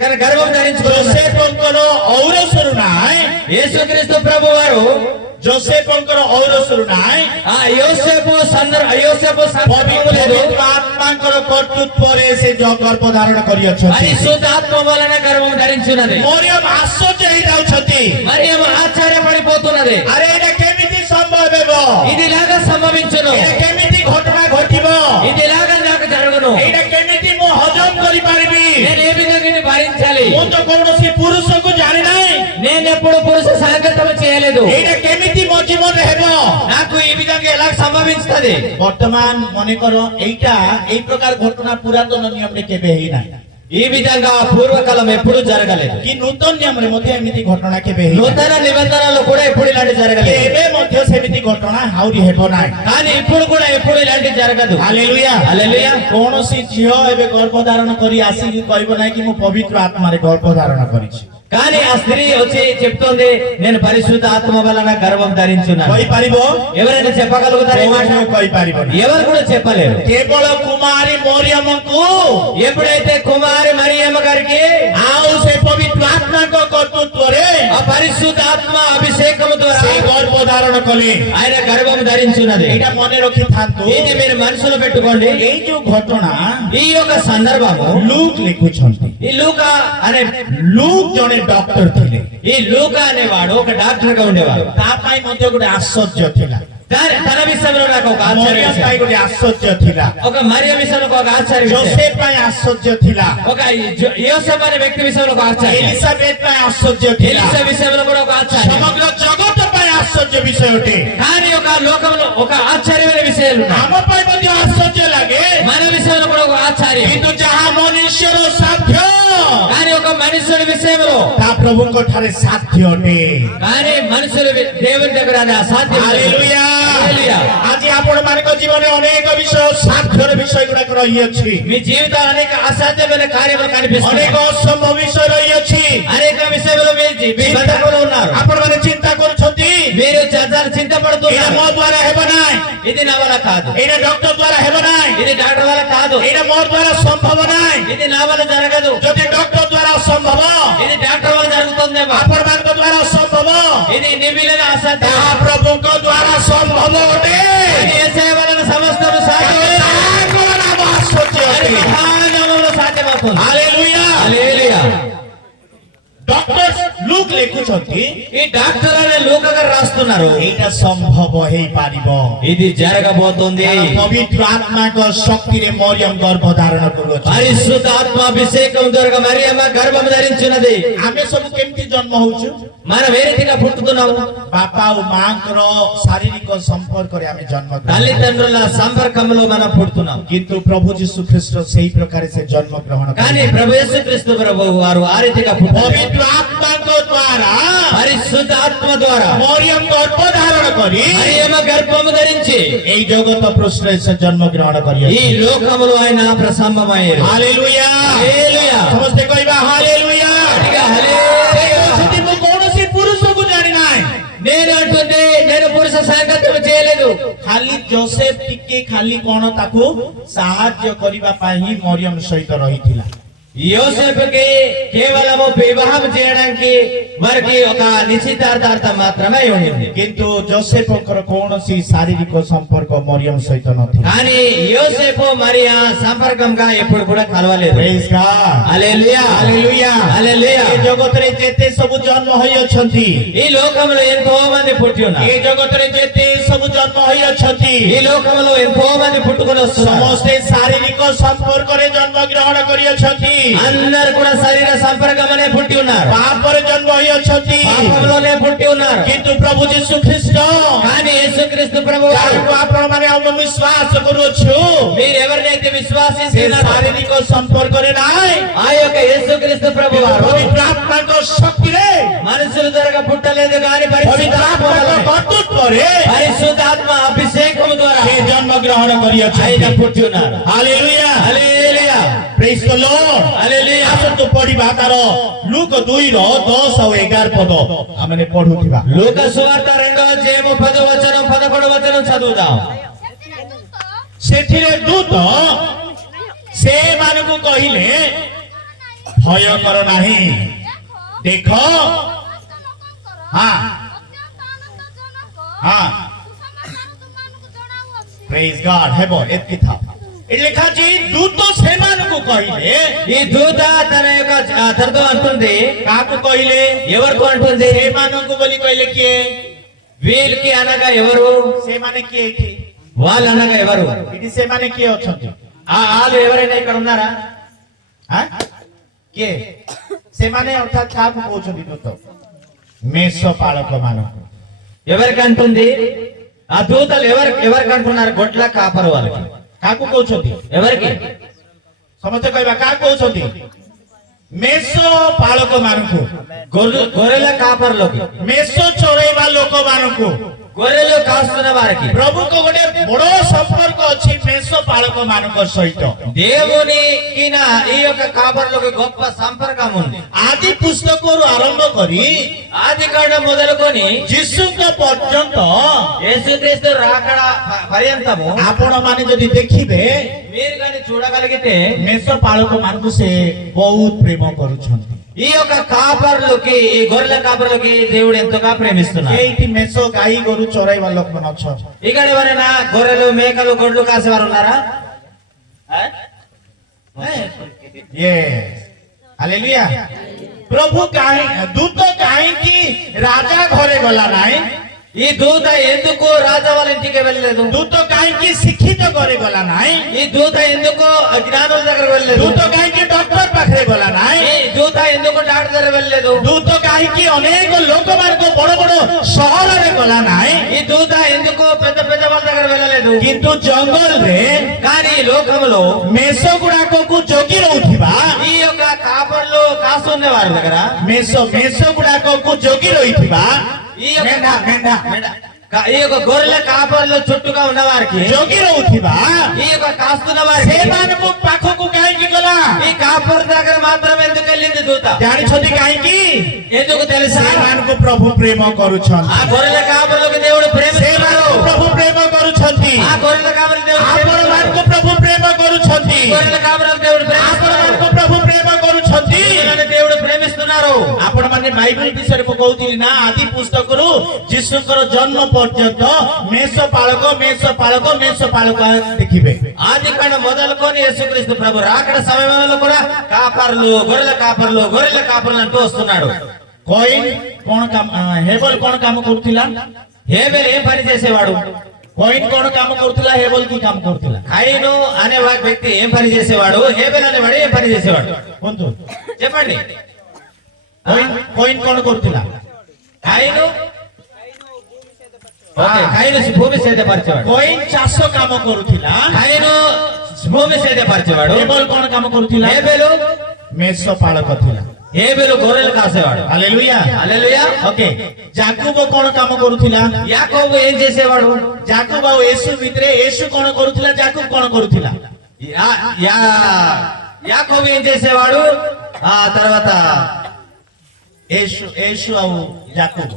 తన గర్భం ధరించుకున్నారు ଯୋସେଫଙ୍କର ଔରସରୁ ନାହିଁ యేసుక్రీస్తు ప్రభు వారు ଯୋସେଫଙ୍କର ଔରସରୁ ନାହିଁ ఆ యోసేపు సందర్భము లేదు ପବିତ୍ର ଆତ୍ମାଙ୍କର କର୍ତ୍ତୃତ୍ୱରେ ସେ ଗର୍ଭ ଧାରଣ କରିଅଛନ୍ତି పరిశుద్ధాత్మ వలన గర్భం ధరించున్నది ମରିୟମ ଆଶ୍ଚର୍ଯ୍ୟ ହେଇଯାଉଛନ୍ତି మరియము ఆశ్చర్యపడిపోతున్నది ଆରେ ଏଇଟା କେମିତି ସମ୍ଭବ ହେବ ఇది లాగా సంభవించును ଏଇଟା କେମିତି ଘଟଣା ଘଟିବ ఇది లాగా నాకు జరుగును ଏଇଟା କେମିତି ମୁଁ ହଜମ କରିପାରିବି నేను ఏ విధంగా దీన్ని భరించాలి ମୁଁ ତ କୌଣସି ପୁରୁଷକୁ ଜାଣିନାହିଁ నేను ఎప్పుడు పురుష సాంగత్యం చేయలేదు ଏଇଟା କେମିତି ମୋ ଜୀବନରେ ହେବ నాకు ఈ విధంగా ఎలా సంభవిస్తుంది ବର୍ତ୍ତମାନ ମନେକର ଏଇଟା ଏଇ ପ୍ରକାର ଘଟଣା ପୁରାତନ ନିୟମରେ କେବେ ହେଇନାହିଁ ఈ విధంగా పూర్వకాలం ఎప్పుడు జరగలేదు କି ନୂତନ ନିୟମରେ ମଧ୍ୟ ଏମିତି ଘଟଣା କେବେ ହେଇନାହିଁ నూతన నిబంధనలు కూడా ఎప్పుడు ఇలాంటి జరగలేదు ଏବେ ମଧ୍ୟ ସେମିତି ଘଟଣା ଆହୁରି ହେବ ନାହିଁ కానీ ఇప్పుడు కూడా ఎప్పుడు ఇలాంటి జరగదు ହାଲେଲୁୟା ହାଲେଲୁୟା କୌଣସି ଝିଅ ଏବେ ଗର୍ଭ ଧାରଣ କରି ଆସିକି କହିବ ନାହିଁ କି ମୁଁ ପବିତ୍ର ଆତ୍ମାରେ ଗର୍ଭ ଧାରଣ କରିଛି కానీ ఆ స్త్రీ వచ్చి చెప్తోంది నేను పరిశుద్ధ ఆత్మ వలన గర్భం ధరించున్నాను କହିପାରିବ ఎవరైనా చెప్పగలుగుతారు ఈ మాట? କୌଣସି କହିପାରିବନି ఎవరు కూడా చెప్పలేరు କେବଳ କୁମାରୀ ମରିୟମଙ୍କୁ ఎప్పుడైతే కుమారి మరియమ్మ గారికి ଆଉ ସେ ପବିତ୍ର ଆତ୍ମାଙ୍କ କର୍ତ୍ତୃତ୍ୱରେ ఆ పరిశుద్ధ ఆత్మ అభిషేకము ద్వారా ସେ ଗର୍ଭ ଧାରଣ କଲେ ఆయన గర్భం ధరించున్నది ଏଇଟା ମନେ ରଖିଥାନ୍ତୁ ఇది మీరు మనసులో పెట్టుకోండి ଏଇ ଯୋଉ ଘଟଣା ఈ యొక్క సందర్భము ଲୁକ୍ ଲେଖୁଛନ୍ତି ఈ లూకా అనే ଲୁକ୍ ଜଣେ ଡକ୍ଟର ଥିଲେ ఈ లూకా అనేవాడు ఒక డాక్టర్ గా ఉండేవాడు ତା ପାଇଁ ମଧ୍ୟ ଗୋଟେ ଆଶ୍ଚର୍ଯ୍ୟ ଥିଲା తన విషయంలో నాకు ఒక ఆశ్చర్య ମରିୟମ ପାଇଁ ଗୋଟେ ଆଶ୍ଚର୍ଯ୍ୟ ଥିଲା ఒక మరియ విషయంలో ఒక ఆశ్చర్య విషయం. ଯୋସେଫ ପାଇଁ ଆଶ୍ଚର୍ଯ୍ୟ ଥିଲା ఒక యోసేపు అనే వ్యక్తి విషయంలో ఒక ఆశ్చర్య ଏଲିସାବେଥ ପାଇଁ ଆଶ୍ଚର୍ଯ୍ୟ ଥିଲା ఎలిసా విషయంలో కూడా ఒక ఆశ్చర్య ସମଗ୍ର ଜଗତ ପାଇଁ ఆశ్చర్య విషయం అటే కానీ ఒక లోకంలో ఒక ఆశ్చర్యమైన విషయాలు ఉన్నాయి. ଆମପାଇଁ ମଧ୍ୟ ఆశ్చర్య ଲାଗେ మన విషయంలో కూడా ఒక ఆశ్చర్యం. କିନ୍ତୁ ଯାହା ମନୁଷ୍ୟର ସାଧ୍ୟ కానీ ఒక మనుషుల విషయంలో ତା ପ୍ରଭୁଙ୍କ ଠାରେ ସାଧ୍ୟ ଅଟେ కానీ మనుషులు దేవుని దగ్గర అది అసాధ్యం. Hallelujah hallelujah. ଆଜି ଆପଣମାନଙ୍କ ଜୀବନରେ ଅନେକ ବିଷୟ ସାଧ୍ୟର ବିଷୟ ଗୁଡାକ ରହିଅଛି మీ జీవితాలు అనేక అసాధ్యమైన కార్యములు కనిపిస్తున్నాయి. ଅନେକ ଅସମ୍ଭବ ବିଷୟ ରହିଅଛି అనేక విషయంలో మీ బతుకులు ఉన్నారు. ଆପଣମାନେ ଚିନ୍ତା କରୁଛନ୍ତି మీరు చాలా ଏଇଟା చింతపడుతున్నారు. ମୋ ଦ୍ୱାରା ହେବ ନାହିଁ ఇది నా వల్ల కాదు, ଏଇଟା ଡକ୍ଟର ଦ୍ୱାରା ହେବ ନାହିଁ ఇది డాక్టర్ వల్ల కాదు, ଏଇଟା ମୋ ଦ୍ୱାରା ସମ୍ଭବ ନାହିଁ ఇది నా వల్ల జరగదు, ଯଦି ଡକ୍ଟର ଦ୍ୱାରା ଅସମ୍ଭବ ఇది డాక్టర్ వల్ల జరుగుతుందేమో, ଆପଣମାନଙ୍କ ଦ୍ୱାରା ଅସମ୍ଭବ ఇది నీ వీళ్ళని అసాధ్యం. ତାହା ପ୍ରଭୁଙ୍କ ଦ୍ୱାରା ସମ୍ଭବ ଅଟେ కానీ యేసయ్య వలన సమస్తము సాధ్యమే. ତାହାଙ୍କ ନାମ ଆଶ୍ଚର୍ଯ୍ୟ అది ଅଟେ మహానామములో సాధ్యమవుతుంది. ହାଲେଲୁୟା హల్లెలూయా. ଡକ୍ଟର ଲୁକ୍ ଲେଖୁଛନ୍ତି ఈ డాక్టర్ అనే లూకా గారు రాస్తున్నారు, ଏଇଟା ସମ୍ଭବ ହେଇପାରିବ ఇది జరగబోతుంది. ପବିତ୍ର ଆତ୍ମାଙ୍କ ଶକ୍ତିରେ ମରିୟମ ଗର୍ଭ ଧାରଣ କରୁଅଛି పరిశుద్ధ ఆత్మాభిషేకం ద్వారా మరియమ్మ గర్భం ధరించినది. ଆମେ ସବୁ କେମିତି ଜନ୍ମ ହଉଛୁ మనం ఏ రీతిగా పుట్టుతున్నాము? ବାପା ଓ ମାଙ୍କର ଶାରୀରିକ ସମ୍ପର୍କରେ ଆମେ ଜନ୍ମ ଗ୍ରହଣ తల్లిదండ్రుల సంపర్కంలో మనం పుడుతున్నాం. କିନ୍ତୁ ପ୍ରଭୁ ଯୀଶୁ ଖ୍ରୀଷ୍ଟ ସେଇ ପ୍ରକାରେ ସେ ଜନ୍ମ ଗ୍ରହଣ కానీ ప్రభు యేసుక్రీస్తు ప్రభు వారు ఆ రీతిగా పుట్టారు. ପବିତ୍ର ଆତ୍ମାଙ୍କ ଦ୍ୱାରା పరిశుద్ధ ఆత్మ ద్వారా ମରିୟମ ଗର୍ଭ ଧାରଣ କରି మరియమ్మ గర్భము ధరించి ଏଇ ଜଗତ ପୃଷ୍ଠରେ ସେ ଜନ୍ମ ଗ୍ରହଣ ఈ କରିଅଛି లోకములో ఆయన ప్రసంభమయ్యారు. ହାଲେଲୁୟା హల్లెలూయా. ସମସ୍ତେ କହିବା ହାଲେଲୁୟା గట్టిగా హల్లెలూయా. ସେଠି ମୁଁ କୌଣସି ପୁରୁଷକୁ ଜାଣି ନାହିଁ నేను అంటుంది నేను పురుష సాంగత్యం చేయలేదు. ଖାଲି ଜୋସେଫ ଟିକେ ଖାଲି କଣ ତାକୁ ସାହାଯ୍ୟ କରିବା ପାଇଁ ହିଁ ମରିୟମ ସହିତ ରହିଥିଲା యోసేపుకి కేవలము వివాహం చేయడానికి వారికి ఒక నిశ్చితార్థార్థం మాత్రమే ఉండింది. କିନ୍ତୁ ଜୋସେଫଙ୍କର କୌଣସି ଶାରୀରିକ ସମ୍ପର୍କ ମରିୟମ ସହିତ ନଥିଲା కానీ యోసేపు మరియా సంపర్కంగా ఎప్పుడు కూడా కలవలేదు. Praise God. హల్లెలూయా. Hallelujah. హల్లెలూయా. ଏ ଜଗତରେ ଯେତେ ସବୁ ଜନ୍ମ ହୋଇଅଛନ୍ତି ఈ లోకంలో ఎంతో మంది పుట్టి ఉన్నారు. ଏ జగତରେ ଯେତେ ସବୁ ଜନ୍ମ ହୋଇଅଛନ୍ତି ఈ లోకంలో ఎంతో మంది పుట్టుకొని వస్తున్నారు. ସମସ୍ତେ ଶାରୀରିକ ସମ୍ପର୍କରେ ଜନ୍ମ ଗ୍ରହଣ କରିଅଛନ୍ତି అందరు కూడా శరీర సంపర్కమనే పుట్టి ఉన్నారు, ପାପରେ ଜନ୍ମ ହୋଇଅଛନ୍ତି పాపంలోనే పుట్టి ఉన్నారు. କିନ୍ତୁ ପ୍ରଭୁ ଯୀଶୁ ଖ୍ରୀଷ୍ଟ కానీ యేసుక్రీస్తు ప్రభు ଯାହାକୁ ଆପଣମାନେ ଆମେ ବିଶ୍ୱାସ କରୁଅଛୁ మీరు ఎవరినైతే ସେ విశ్వాసిస్తున్నారో ଶାରୀରିକ ସମ୍ପର୍କରେ ନାହିଁ ఆ యొక్క యేసుక్రీస్తు ప్రభు వారు ପବିତ୍ର ଆତ୍ମାଙ୍କ ଶକ୍ତିରେ మనుషుల ద్వారా పుట్టలేదు కానీ ପବିତ୍ର ଆତ୍ମାଙ୍କ କର୍ତ୍ତୃତ୍ୱରେ పరిశుద్ధాత్మ అభిషేకం ద్వారా ସେ ଜନ୍ମ ଗ୍ରହଣ ఆయన କରିଅଛନ୍ତି పుట్టి ఉన్నారు. ହାଲେଲୁୟା హల్లెలూయా. ପ୍ରେଜ୍ ଦ ଲର୍ଡ హల్లెలూయా. ଆସନ୍ତୁ ପଢିବା ତାର ଲୁକ 2 ର 10 ଆଉ 11 ପଦ ଆମେ ପଢୁଥିବା లూకా సువార్త 2వ అధ్యాయము 10వ వచనం 11వ వచనం చదువుదాం. ସେଥିରେ ଦୂତ ସେମାନଙ୍କୁ କହିଲେ ଭୟ କର ନାହିଁ ଦେଖ ହଁ ହଁ ପ୍ରେଜ୍ ଗଡ୍ ହେବ ଏତିକି ଥାଉ ଏଠି ଲେଖା ଅଛି ଦୂତ ସେମାନଙ୍କୁ କହିଲେ ఈ దూత తన యొక్క తనతో అంటుంది, କାହାକୁ କହିଲେ ఎవరితో అంటుంది? ସେମାନଙ୍କୁ ବୋଲି କହିଲେ କିଏ వీళ్ళకి అనగా ఎవరు? ସେମାନେ କିଏ ଏଠି వాళ్ళు అనగా ఎవరు? ଏଠି ସେମାନେ କିଏ ଅଛନ୍ତି వాళ్ళు ఎవరైనా ఇక్కడ ఉన్నారా? ଆଁ? କିଏ ସେମାନେ ଅର୍ଥାତ୍ କାହାକୁ କହୁଛନ୍ତି ଦୂତ ମେଷ ପାଳକ ମାନଙ୍କୁ ఎవరికి అంటుంది? ఆ దూతలు ఎవరికి అంటున్నారు? గొడ్ల కాపరు వాళ్ళకి. କାହାକୁ କହୁଛନ୍ତି ఎవరికి? ସମସ୍ତେ କହିବା କାହାକୁ କହୁଛନ୍ତି ମେଷ ପାଳକ ମାନଙ୍କୁ గొర్రెల కాపర్లోకి, ମେଷ ଚରେଇବା ଲୋକମାନଙ୍କୁ గొర్రెలు కాస్తున్న వారికి. ପ୍ରଭୁଙ୍କ ଗୋଟେ ବଡ ସମ୍ପର୍କ ଅଛି ମେଷ ପାଳକ ମାନଙ୍କ ସହିତ దేవునికి ఈ యొక్క కాపర్లోకి గొప్ప సంపర్కం ఉంది. ଆଦି ପୁସ୍ତକରୁ ଆରମ୍ଭ କରି ఆది కాండం మొదలుకొని ଯୀଶୁଙ୍କ ପର୍ଯ୍ୟନ୍ତ యేసుక్రీస్తు రాకడ పర్యంతము ଆପଣ ମାନେ ଯଦି ଦେଖିବେ మీరు కానీ చూడగలిగితే ମେଷ ପାଳକ ମାନଙ୍କୁ ସେ ବହୁତ ପ୍ରେମ କରୁଛନ୍ତି ఈ యొక్క కాపర్లకి, ఈ గొర్రెల కాపర్లకి దేవుడు ఎంతగా ప్రేమిస్తున్నారు. ଏଇଠି ମେଷ ଗାଈ ଗୋରୁ ଚରାଇବା ଲୋକମାନେ ଅଛନ୍ତି ఇక్కడ ఎవరైనా గొర్రెలు మేకలు గొడ్లు కాసేవారు ఉన్నారా? ହାଲେଲୁୟା ପ୍ରଭୁ ଦୂତ କାହିଁକି ରାଜା ଘରେ ଗଲା ନାହିଁ ఈ దూత ఎందుకు రాజా వాళ్ళ ఇంటికి వెళ్ళలేదు? ଦୂତ କାହିଁକି ଶିକ୍ଷିତ ଘରେ ଗଲା ନାହିଁ ఈ దూత ఎందుకు జ్ఞానుల దగ్గర వెళ్ళలేదు? ଦୂତ କାହିଁକି ଡକ୍ଟର ପାଖରେ ଗଲା ନାହିଁ ఈ దూత ఎందుకు డాక్టర్ దగ్గర వెళ్ళలేదు? ଦୂତ କାହିଁକି କାହିଁକି ଅନେକ ଲୋକମାନଙ୍କ ବଡ ବଡ ସହରରେ ଗଲା ନାହିଁ ఈ దూత ఎందుకు పెద్ద పెద్ద వాళ్ళ దగ్గర వెళ్ళలేదు କିନ୍ତୁ ଜଙ୍ଗଲରେ కానీ ఈ లోకంలో ମେଷ ଗୁଡାକକୁ ଜଗି ରହୁଥିବା ఈ యొక్క కాపర్లు కాసున్న వారి దగ్గర ମେଷ ଗୁଡାକକୁ ଜଗି ରହିଥିବା ఈ యొక్క ମେଣ୍ଢା ମେଣ୍ଢା ఈ యొక్క గొర్రెల కాపర్లు చుట్టూగా ఉన్న వారికి ଜଗି ରହୁଥିବା ఈ యొక్క కాస్తున్న వారికి ସେମାନଙ୍କ ପାଖକୁ କାହିଁକି ଗଲା ఈ కాపర్ దగ్గర మాత్రం ఎందుకు వెళ్ళింది దూత ଜାଣିଛନ୍ତି କାହିଁକି ఎందుకు తెలుసా ସେମାନଙ୍କୁ ପ୍ରଭୁ ପ୍ରେମ କରୁଛନ୍ତି ఆ గొర్రెల కాపర్లకు దేవుడు ప్రేమిస్తున్నాడు ସେମାନଙ୍କୁ ପ୍ରଭୁ ପ୍ରେమ କରୁଛନ୍ତି ఆ గొర్రెల కాపర్లకు దేవుడు ଆପଣମାନଙ୍କୁ ପ୍ରଭୁ ପ୍ରେమ କରୁଛନ୍ତି గొర్రెల కాపర్లకు దేవుడు ప్రేమిస్తున్నాడు ଆପଣମାନଙ୍କୁ ପ୍ରଭୁ ପ୍ରେమ କରୁଛନ୍ତି వీళ్ళని దేవుడు ప్రేమిస్తున్నారు ଆପଣମାନେ ବାଇବେଲ ବିଷୟରେ ମୁଁ କହୁଥିଲି ନା ଆଦି ପୁସ୍ତକରୁ ଯୀଶୁଙ୍କର ଜନ୍ମ ପର୍ଯ୍ୟନ୍ତ ମେଷ ପାଳକ ଦେଖିବେ ఆది కాండ మొదలుకొని యేసుక్రీస్తు ప్రభు రాకడ సమయంలో కూడా కాపర్లు గొర్రెల కాపర్లు అంటూ వస్తున్నాడు କଇନ କଣ କାମ ହେବଲ କଣ କାମ କରୁଥିଲା హేబెల్ ఏం పని చేసేవాడు କଇନ କଣ କାମ କରୁଥିଲା ହେବଲ କି କାମ କରୁଥିଲା కయీను అనే వ్యక్తి ఏం పని చేసేవాడు హేబెల్ అనేవాడు ఏం పని చేసేవాడు କୁହନ୍ତୁ చెప్పండి କଇନ କଣ କରୁଥିଲା కయీను ఓకే కయీను భూమి సేదపరిచేవాడు କଇନ ଚାଷ କାମ କରୁଥିଲା కయీను భూమి సేదపరిచేవాడు ହେବଲ କଣ କାମ କରୁଥିଲା హేబెలు ମେଷ ପାଳକ ଥିଲା హేబెలు గొర్రెలు కాసేవాడు ହାଲେଲୁୟା హల్లెలూయా ଓକେ ଯାକୁବ କଣ କାମ କରୁଥିଲା యాకోబు ఏం చేసేవాడు ଯାକୁବ ଆଉ యేసు ଭିତରେ యేసు କଣ କରୁଥିଲା ଯାକୁବ କଣ କରୁଥିଲା యాకోబు ఏం చేసేవాడు ఆ తర్వాత యేసు ଆଉ ଯାକୁବ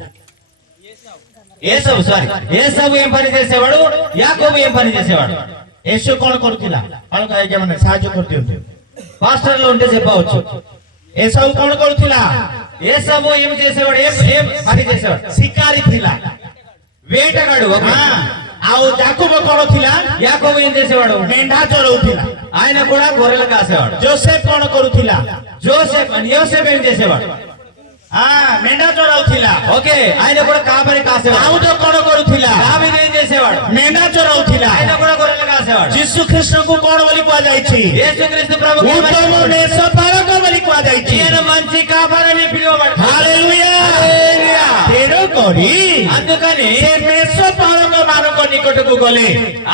ఏసావు ఏం పని చేసేవాడు యాకోబు ఏం పని చేసేవాడు యేసు କଣ କରୁଥିଲା ପାଳକ ମାନେ ସାହାଯ୍ୟ କରିଦିଅନ୍ତୁ పాస్టర్లు ఉంటే చెప్పవచ్చు ଏସବୁ କଣ କରୁଥିଲା ఏసావు ఏం చేసేవాడు ఏం పని చేసేవాడు ଶିକାରୀ ଥିଲା వేటగాడు ଆଉ ଯାକୁବ କଣ ଥିଲା యాకోబు ఏం చేసేవాడు ମେଣ୍ଢା ଚରଉଥିଲା ఆయన కూడా గొర్రెలు కాసేవాడు ଜୋସେଫ କଣ କରୁଥିଲା యోసేపు ఏం చేసేవాడు ମେଣ୍ଢା ଚରାଉଥିଲା ఓకే ఆయన కూడా కాపరి కాసేవాడు ଦାଉଦ କଣ କରୁଥିଲା దావీదు ఏం చేసేవాడు ମେଣ୍ଢା ଚରାଉଥିଲା ఆయన కూడా గొర్రెలు కాసేవాడు ଯୀଶୁ ଖ୍ରୀଷ୍ଟଙ୍କୁ କଣ ବୋଲି କୁହାଯାଇଛି యేసుక్రీస్తు ప్రభు ଉତ୍ତମ ମେଷ ପାଳକ ବୋଲି କୁହାଯାଇଛି ఈయన మంచి కాపరని పిలువబడు ହାଲେଲୁୟା ତେଣୁ କରି అందుకని ସେ ମେଷ ପାଳକ ମାନଙ୍କ ନିକଟକୁ ଗଲେ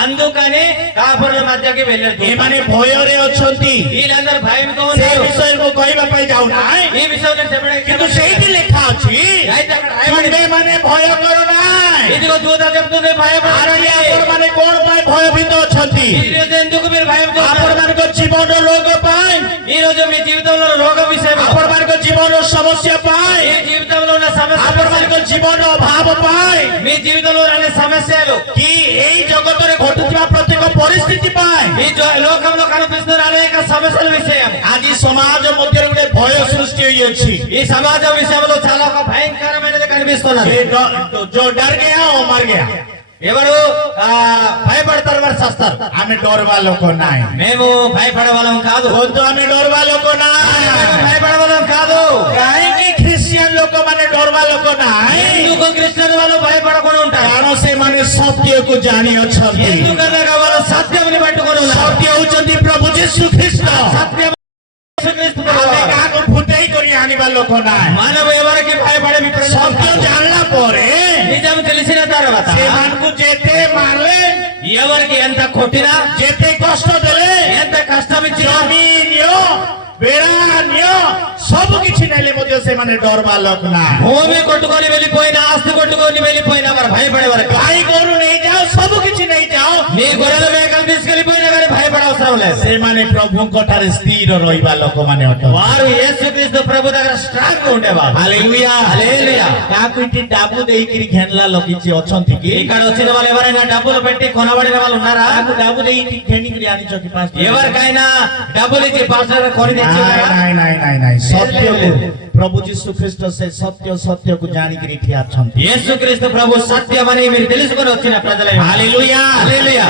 అందుకని కాపరుల మధ్యకి వెళ్ళారు ଏମାନେ ଭୟରେ ଅଛନ୍ତି వీళ్ళందరూ భయంతో ସେ ఉన్నారు ବିଷୟରେ ମୁଁ କହିବା ପାଇଁ ଯାଉନାହିଁ ఈ విషయంలో చెప్పడానికి କିନ୍ତୁ ସେଇଠି ଲେଖା ଅଛି అయితే అక్కడ రాయబడింది. ତୁମେମାନେ ଭୟ କର ନାହିଁ ఇదిగో దూత చెప్తుంది భయపడకండి ଆପଣମାନେ କଣ ପାଇଁ ଭୟଭୀତ ଅଛନ୍ତି ఈ రోజు ఎందుకు మీరు భయంతో ఉన్నారు? ଆପଣମାନଙ୍କ ଜୀବନ ରୋଗ ପାଇଁ ఈ రోజు మీ జీవితంలో రోగ విషయం ଆପଣମାନଙ୍କ ଜୀବନ ସମସ୍ୟା ପାଇଁ మీ జీవితంలో ఉన్న సమస్య ଆପଣମାନଙ୍କ ଜୀବନ ଅଭାବ ପାଇଁ మీ జీవితంలో ఉన్న సమస్యలు କି ଏଇ ଜଗତରେ ଘଟୁଥିବା ପ୍ରତ୍ୟେକ ପରିସ୍ଥିତି ପାଇଁ ఈ లోకంలో కనిపిస్తున్న అనేక సమస్యల విషయం ଆଜି ସମାଜ ମଧ୍ୟରେ ଗୋଟେ ଭୟ ସୃଷ୍ଟି ହୋଇଅଛି ఈ సమాజ విషయంలో చాలా ఒక భయంకరమైనది కనిపిస్తున్నది जो डर गया वो मर गया ఎవరు భయపడతారు వారు చస్తారు ଆମେ ଡରବା ଲୋକ ନାହିଁ మేము భయపడే వాళ్ళం కాదు କୁହନ୍ତୁ ଆମେ ଡରବା ଲୋକ ନାହିଁ భయపడే వాళ్ళం కాదు କାହିଁକି ଖ୍ରୀଷ୍ଟିଆନ ଲୋକମାନେ ଡରବା ଲୋକ ନାହିଁ ఎందుకు క్రిస్టియన్ వాళ్ళు భయపడకుండా ఉంటారు କାରଣ ସେମାନେ ସତ୍ୟକୁ ଜାଣି ଅଛନ୍ତି ఎందుకనగా వాళ్ళు సత్యముని పట్టుకొని ఉన్నారు ସତ୍ୟ ହଉଛନ୍ତି ପ୍ରଭୁ ଯୀଶୁ ଖ୍ରୀଷ୍ଟ సత్యం యేసుక్రీస్తు ଆମେ ప్రభువు. କାହାକୁ ଫୁଟେଇ କରି ଆଣିବା ଲୋକ ନାହିଁ మనం ఎవరికి భయపడే ସତ୍ୟ ଜାଣିଲା ପରେ నిజం తెలిసిన తర్వాత ସେମାନଙ୍କୁ ଯେତେ ମାରିଲେ ఎవరికి ఎంత కొట్టినా ଯେତେ କଷ୍ଟ ଦେଲେ ఎంత కష్టం ఇచ్చినా ଜମି ନିଅ ବେড়ା ନିଅ ସବୁ କିଛି ନେଲେ ମଧ୍ୟ ସେମାନେ ଡରବା ଲୋକ ନାହିଁ భూమి కొట్టుకొని వెళ్ళిపోయినా ఆస్తి కొట్టుకొని వెళ్ళిపోయినా వారు భయపడేవారు కాదు. ଗାଈ ଗୋରୁ ନେଇଯାଅ ସବୁ କିଛି ନେଇଯାଅ నీ గొర్రెల మేకలు తీసుకెళ్లిపోయినా కానీ భయపడే అవసరం లేదు ସେମାନେ ପ୍ରଭୁଙ୍କ ଠାରେ ସ୍ଥିର ରହିବା ଲୋକମାନେ ଅଟନ୍ତି వారు యేసుక్రీస్తు ప్రభు దగ్గర స్ట్రాంగ్ గా ఉండేవారు ହାଲେଲୁୟା హల్లెలూయా. କାହାକୁ ଏଠି ଡାବୁ ଦେଇକିରି ଘେନିଲା ଲୋକ କିଛି ଅଛନ୍ତି କି ఇక్కడ వచ్చిన వాళ్ళు ఎవరైనా డబ్బులు పెట్టి కొనబడిన వాళ్ళు ఉన్నారా କାହାକୁ ଡାବୁ ଦେଇକି ଘେନିକିରି ଆଣିଛ କି ପାଞ୍ଚ ఎవరికైనా డబ్బులు ఇచ్చి పాస్టర్ కొని తెచ్చి ନାଇଁ ఉన్నారా? ନାଇଁ ନାଇଁ ନାଇଁ ନାଇଁ ସତ୍ୟକୁ ପ୍ରଭୁ ଯୀଶୁ ଖ୍ରୀଷ୍ଟ ସେ ସତ୍ୟକୁ ଜାଣିକିରି ଠିଆ ଅଛନ୍ତି యేసుక్రీస్తు ప్రభు సత్యమని మీరు తెలుసుకొని వచ్చిన ప్రజలు ହାଲେଲୁୟା హల్లెలూయా.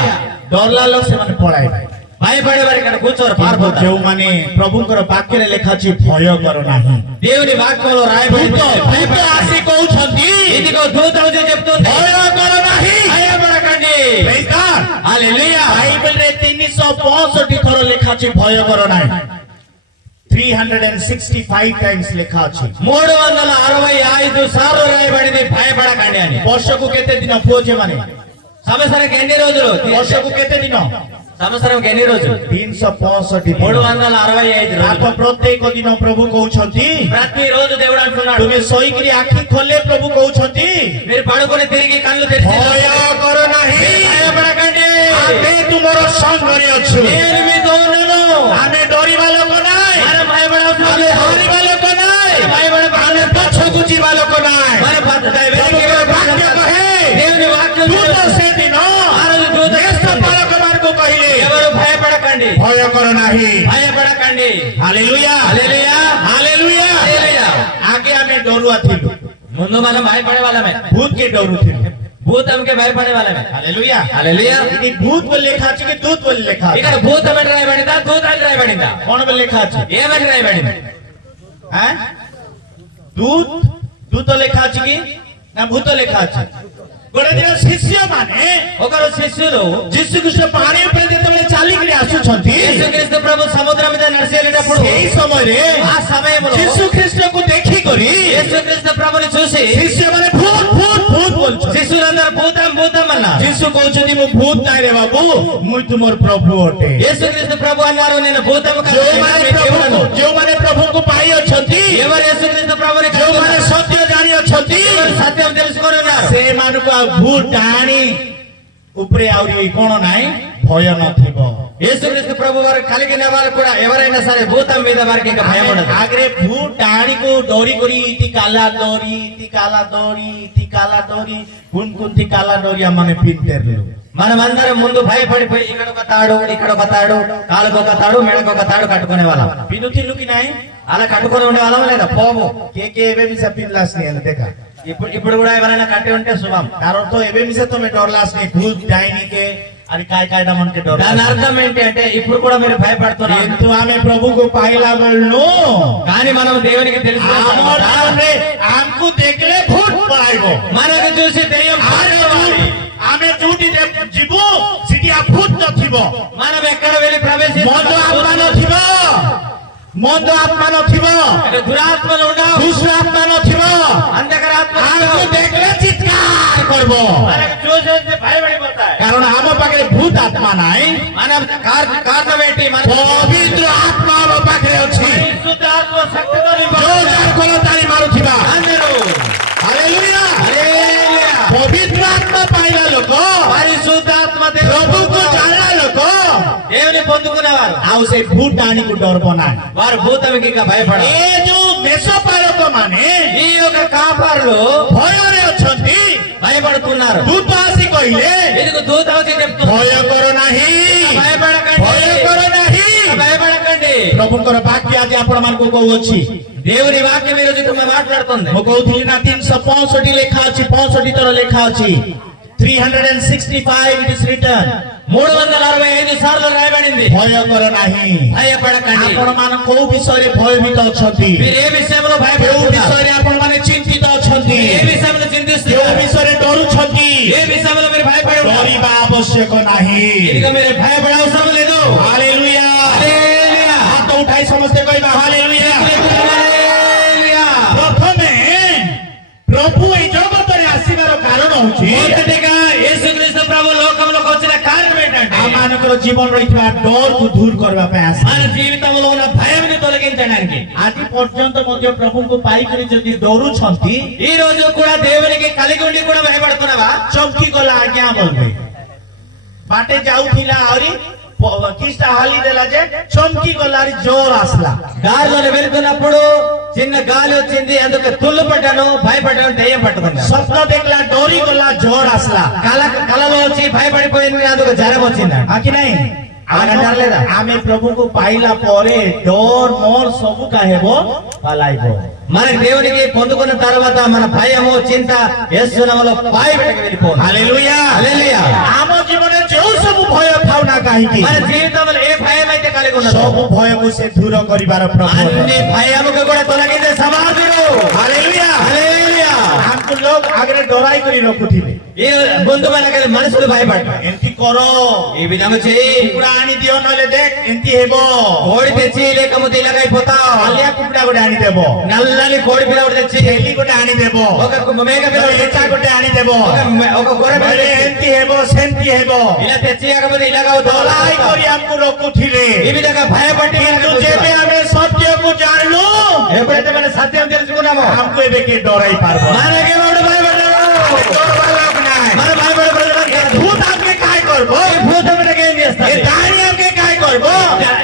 ଡରଲା ଲୋକ ସେମାନେ ପଳାଇବେ భయపడే వారు ఇక్కడ కూర్చోరు କିନ୍ତୁ పారిపోతారు ଯେଉଁମାନେ ପ୍ରଭୁଙ୍କର ବାକ୍ୟରେ ଲେଖା ଅଛି ଭୟ କର ନାହିଁ దేవుని వాక్యంలో రాయబడింది ଦୂତ ଦୂତ ଆସି କହୁଛନ୍ତି ఇదిగో దూత వచ్చి చెప్తుంది ଭୟ କର ନାହିଁ భయపడకండి Praise God. హల్లెలూయా. ବାଇବେଲରେ 365 ଥର ଲେଖା ଅଛି ଭୟ କର ନାହିଁ 365 టైమ్స్ ଲେଖା ଅଛି 365 సార్లు రాయబడింది భయపడకండి అని. ବର୍ଷକୁ କେତେ ଦିନ ପୁଅ ଝିଅ ମାନେ సంవత్సరానికి ఎన్ని రోజులు? ବର୍ଷକୁ କେତେ ଦିନ సంవత్సరానికి ఎన్ని రోజులు? 365 ଦିନ 365 ଆପ రోజులు. ପ୍ରତ୍ୟେକ ଦିନ ପ୍ରଭୁ କହୁଛନ୍ତି ప్రతి రోజు దేవుడు అంటున్నాడు, ତୁମେ ଶୋଇକିରି ଆଖି ଖୋଲେ ପ୍ରଭୁ କହୁଛନ୍ତି మీరు పడుకొని తిరిగి కళ్ళు తెరిచి ଭୟ କର ନାହିଁ, భయపడకండి, ଆମେ ତୁମର ସଙ୍ଗରେ ଅଛୁ। నేను మీతో ఉన్నాను. ଆମେ ଡରିବା ଲୋକ ନାହିଁ, మనం భయపడవలసిన ଆମେ లేదు. ହାରିବା ଲୋକ ନାହିଁ, భయపడకండి. ଆମେ ପଛକୁ ଯିବା ଲୋକ ନାହିଁ। మన ପ୍ରଭୁଙ୍କର ବାକ୍ୟ କହେ దేవుని వాక్యం ଦୂତ ସେଦିନ ఆ రోజు దూత ଦେଶପାଳକମାନଙ୍କୁ କହିଲେ ఎవరు భయపడకండి, ଭୟ କର ନାହିଁ। భయపడకండి. ହାଲେଲୁୟା హల్లెలూయా, ହାଲେଲୁୟା। హల్లెలూయా. ଆଗେ ଆମେ ଡରୁଆ ଥିଲୁ, ముందు మనం భయపడే వాళ్ళమే, ଭୂତକେ ଡରୁଥିଲୁ। భూతంకి భయపడే వాళ్ళమే. ହାଲେଲୁୟା హల్లెలూయా. ఇది ଭୂତ ବୋଲି ଲେଖା ଅଛି କି ଦୂତ ବୋଲି ଲେଖା ଅଛି? ఇక్కడ భూతం అని రాయబడిందా, దూత అని రాయబడిందా? କଣ ବୋଲି ଲେଖା ଅଛି? ఏమని రాయబడింది? ଆଁ? ଦୂତ ଦୂତ ଲେଖା ଅଛି କି ନା ଭୂତ ଲେଖା ଅଛି? ଗୋଟେ ଦିନ ଶିଷ୍ୟମାନେ ఒకరు శిష్యులు ଯୀଶୁଖ୍ରୀଷ୍ଟ ପାଣି ଉପରେ ଯେତେବେଳେ ଚାଲିକିରି ଆସୁଛନ୍ତି యేసుక్రీస్తు ప్రభు సముద్రం మీద నడిచి వెళ్ళేటప్పుడు ସେଇ ସମୟରେ ఆ సమయంలో ଯୀଶୁଖ୍ରୀଷ୍ଟକୁ ଦେଖିକରି యేసుక్రీస్తు ప్రభుని చూసి ଶିଷ୍ୟମାନେ ଭୂତ ଭୂତ ଭୂତ ବୋଲୁଛନ୍ତି। శిష్యులందరూ భూతం భూతం అన్నారు. ଯୀଶୁ କହୁଛନ୍ତି ମୁଁ ଭୂତ ନାହିଁ ରେ ବାବୁ, ମୁଁ ତୁମର ପ୍ରଭୁ ଅଟେ। యేసుక్రీస్తు ప్రభు అన్నారు, నేను భూతం కాదు, ଯେଉଁମାନେ నేను దేవుడను. ଯେଉଁମାନେ ପ୍ରଭୁଙ୍କୁ ପାଇ ଅଛନ୍ତି, ఎవరు యేసుక్రీస్తు ప్రభుని ଯେଉଁମାନେ కలుగుతున్నారు, ସତ୍ୟ ଜାଣି ଅଛନ୍ତି, ఎవరు సత్యం తెలుసుకొని ఉన్నారు, ସେମାନଙ୍କୁ ଆଉ ଭୂତ ଡାହାଣୀ ଉପରେ ଆହୁରି କଣ ନାହିଁ, ଭୟ ନଥିବ। యేసుక్రీస్తు ప్రభు వారు కలిగిన వారు కూడా ఎవరైనా సరే భూతం మీద వారికి ఇంకా భయం ఉండదు. ଆଗରେ ଭୂତ ଡାହାଣୀକୁ ଡରି କରି ଇଟି କାଲା ଡରି ଇଟି କାଲା ଡରି ଇଟି କାଲା ଡରି କୁନ୍ତି କାଲା ଡରି ଆମମାନେ ପିନ୍ତେర్లు। మనమందరం ముందు భయపడిపోయి ఇక్కడ ఒక తాడు, ఇక్కడ ఒక తాడు, కాళ్ళకు ఒక తాడు, మెడకు ఒక తాడు కట్టుకునే వాళ్ళం. ପିନ୍ଧୁଥିଲୁ କି ନାହିଁ? అలా కట్టుకొని ఉండే వాళ్ళం లేదా? పోము. କିଏ ଏବେ ବି ସେ ପିନ୍ଧଲାସନି ହେଲେ ଦେଖା। ఇప్పుడు కూడా ఎవరైనా కట్టి ఉంటే శుభం. ତାର ତ ଏବେ ବି ସେ ତମେ ଡରଲାସନି ଭୂତ ଡାଇନିକେ ଆରେ କାଇ କାଇଟା ମନକେ ଡର। దాని అర్థం ఏంటి అంటే ఇప్పుడు కూడా మీరు భయపడుతున్నారు. କିନ୍ତୁ ଆମେ ପ୍ରଭୁକୁ ପାଇଲା ବେଳୁ కానీ మనం దేవునికి తెలుసు, ଆମ ଜୀବନରେ ଆମକୁ ଦେଖିଲେ ଭୂତ ପଳାଇବ। మనకు చూసి దెయ్యం పారిపోవాలి. ଆମେ ଯୋଉଠି ଯିବୁ ସେଠି ଭୂତ ନଥିବ, మనం ఎక్కడ వెళ్ళి ମନ୍ଦ ଆତ୍ମା ప్రవేశిస్తాం, ନଥିବ, ମନ୍ଦ ଆତ୍ମା ନଥିବ, దురాత్మలు ఉండవు, ଦୁଷ୍ଟ ଆତ୍ମା ନଥିବ। అంధకార ఆత్మ ଆମକୁ ఉండవు. ଦେଖିଲେ ଚିତ୍କାର କରିବ, మనకు చూసి భయపడిపోతాయి. କାରଣ ଆମ ପାଖରେ ଭୂତ ଆତ୍ମା ନାହିଁ, మనం కారణం ఏంటి? మన ପବିତ୍ର ଆତ୍ମା ଆମ ପାଖରେ ଅଛି, పరిశుద్ధ ఆత్మ శక్తితో ଯୋଉ నింపబడ్డాడు. ଯାହାର ତାଳି ମାରୁଥିବା। అందరూ ହାଲେଲୁୟା। హల్లెలూయా. ପବିତ୍ର ଆତ୍ମା ପାଇଲା ଲୋକ, పరిశుద్ధాత్మ ପ୍ରଭୁକୁ ଜାଣିଲା ଲୋକ దేవుని పొందుకునేవారు ଆଉ ସେ ଭୂତ ଡାଣିକୁ ଡରବ ନାହିଁ। వారు భూతానికి ఇంకా భయపడరు. ଏ ଯୋଉ ମେଷପାଳକ ମାନେ ఈ యొక్క కాపరులు ଭୟରେ ଅଛନ୍ତି, భయపడుతున్నారు. ଦୂତ ଆସି କହିଲେ ఎందుకు దూత వచ్చి చెప్తున్నారు, ଭୟ କର ନାହିଁ, భయపడకండి, ଭୟ କର ନାହିଁ। భయపడకండి. ପ୍ରଭୁଙ୍କର ବାକ୍ୟ ଆଜି ଆପଣ ମାନଙ୍କୁ କହୁଅଛି। దేవుని వాక్యం ఈ రోజు మిమ్మల్ని మాట్లాడుతుంది. ମୁଁ କହୁଥିଲି ନା 365 ଲେଖା ଅଛି, 65 ଥର ଲେଖା ଅଛି। 365 it is written, 365 సార్లు రాయబడింది. ଭୟ କର ନାହିଁ। భయపడకండి. ଆପଣ ମାନେ କୋଉ ବିଷୟରେ ଭୟଭୀତ ଅଛନ୍ତି? మీరు ఏ విషయంలో କେଉଁ భయపడుతున్నారు? ବିଷୟରେ ଆପଣ ମାନେ ଚିନ୍ତିତ ଅଛନ୍ତି? ఏ విషయంలో କେଉଁ చింతిస్తున్నారు? ବିଷୟରେ ଡରୁଛନ୍ତି? ఏ విషయంలో మీరు భయపడి ఉన్నారు? ଡରିବା ଆବଶ୍ୟକ ନାହିଁ। ఇదిగో మీరు భయపడే అవసరం లేదు. ହାଲେଲୁୟା। హల్లెలూయా. ହାତ ଉଠାଇ ସମସ୍ତେ କହିବା ହାଲେଲୁୟା। హల్లెలూయా. ପ୍ରଥମେ ପ୍ରଭୁ ଏଇ ଜଗତରେ ଆସିବାର କାରଣ ହଉଛି మొదటిగా యేసుక్రీస్తు ప్రభు లోకంలోకి వచ్చిన కారణం ఏంటంటే ଆମମାନଙ୍କର ଜୀବନ ରହିଥିବା ଡରକୁ ଦୂର କରିବା ପାଇଁ ଆସି మన జీవితంలో ఉన్న భయంని తొలగించడానికి. ଆଜି ପର୍ଯ୍ୟନ୍ତ ମଧ୍ୟ ପ୍ରଭୁଙ୍କୁ ପାଇକରି ଯଦି ଡରୁଛନ୍ତି, ఈ రోజు కూడా దేవునికి కలిగి ఉండి కూడా భయపడుతున్నావా? ଚମକି ଗଲା ଆଜ୍ଞା ବୋଲବେ। ବାଟେ ଯାଉଥିଲା ଆହୁରି କିଛିଟା ହାଲି ଦେଲା ଯେ ଚମକି ଗଲା, ଜୋର ଆସିଲା। దారిలో వెళ్తున్నప్పుడు చిన్న గాలి వచ్చింది, అందుకు తుల్లు పడ్డాను, భయపడ్డాను, దెయ్యం పట్టుకున్నాను. ସ୍ୱପ୍ନ ଦେଖିଲା, ଡରି ଗଲା, ଜୋର ଆସିଲା। కలలో వచ్చి భయపడిపోయింది, అందుకు జ్వరం వచ్చింది. କି ନାଇଁ? ଆମେ ପ୍ରଭୁଙ୍କୁ ପାଇଲା ପରେ ଡର ମୋର ସବୁ କାହେବ ପାଲାଇବ। మన దేవునికి పొందుకున్న తర్వాత మన భయము చింత యేసు నామములో బయటకు వెళ్ళిపోను. ହାଲେଲୁୟା। హల్లెలూయా. ଆମ ଜୀବନରେ ଯୋଉ ସବୁ ଭୟ ଥାଉ ନା କାହିଁକି, మన జీవితంలో ఏ భయం అయితే కలిగి ఉన్నదో ସବୁ ଭୟକୁ ସେ ଦୂର କରିବାର ପ୍ରଭୁ। అన్ని భయముకు కూడా తొలగించే సమాధుడు. ହାଲେଲୁୟା। హల్లెలూయా. ଆମକୁ लोग आगे डराई करी रखुथिले ఈ ముందు మనకి మనుషులు భయపడ్డారు. एंती करो ఈ విధంగా చేయి, कुकुड़ा आनी दियो नले देख एंती हेबो కోడి తెచ్చి లేకపోతే ఇలాగైపోతావు. हालिया कुकुड़ा गोटे आनी देबो నల్లని కోడి పిల్ల ఒకటి తెచ్చి हेली गोटे आनी देबो ఒక మేక పిల్ల ఒకటి एचा తెచ్చి, गोटे आनी देबो ఒక గొర్రె పిల్ల बोले తెచ్చి, एंती हेबो सेंती हेबो ఇలా తెచ్చి లేకపోతే ఇలాగవుతావు. डराई करी हमको रखुथिले ఈ విధంగా భయపడి किंतु जेबे हमें सत्य को जानलु ఎప్పుడైతే మన సత్యం తెలుసుకున్నామో हमको एबे के डराई पारबो మనకేమో భయపడ్డారు. మన భయపడబడదు. भूत आपके काय करबो ఈ భూతం మనకి ఏం ये చేస్తుంది? दानी आपके काय करबो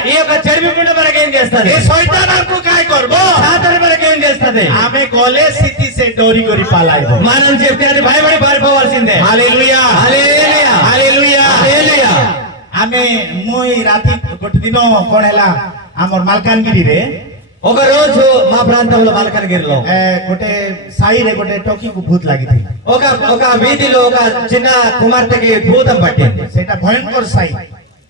ఈ యొక్క చర్మి పుండ మనకి ఏం చేస్తుంది? ये शैतान आपको काय करबो సాతాను మనకి ఏం చేస్తుంది? आमे गले स्थिति से डोरी करी पालाइबो మనం చెప్తే అది భయపడి పారిపోవాల్సిందే. Hallelujah hallelujah. Hallelujah hallelujah. आमे मुई राती गोटे दिन कोन हैला हमर मालकानगिरी रे ఒక రోజు మా ప్రాంతంలో మల్కనగిరిలో गोटे साई रे गोटे टोकी को भूत लागी थी ఒక ఒక వీధిలో ఒక చిన్న కుమార్తెకి భూతం పట్టింది. सेटा भयंकर साई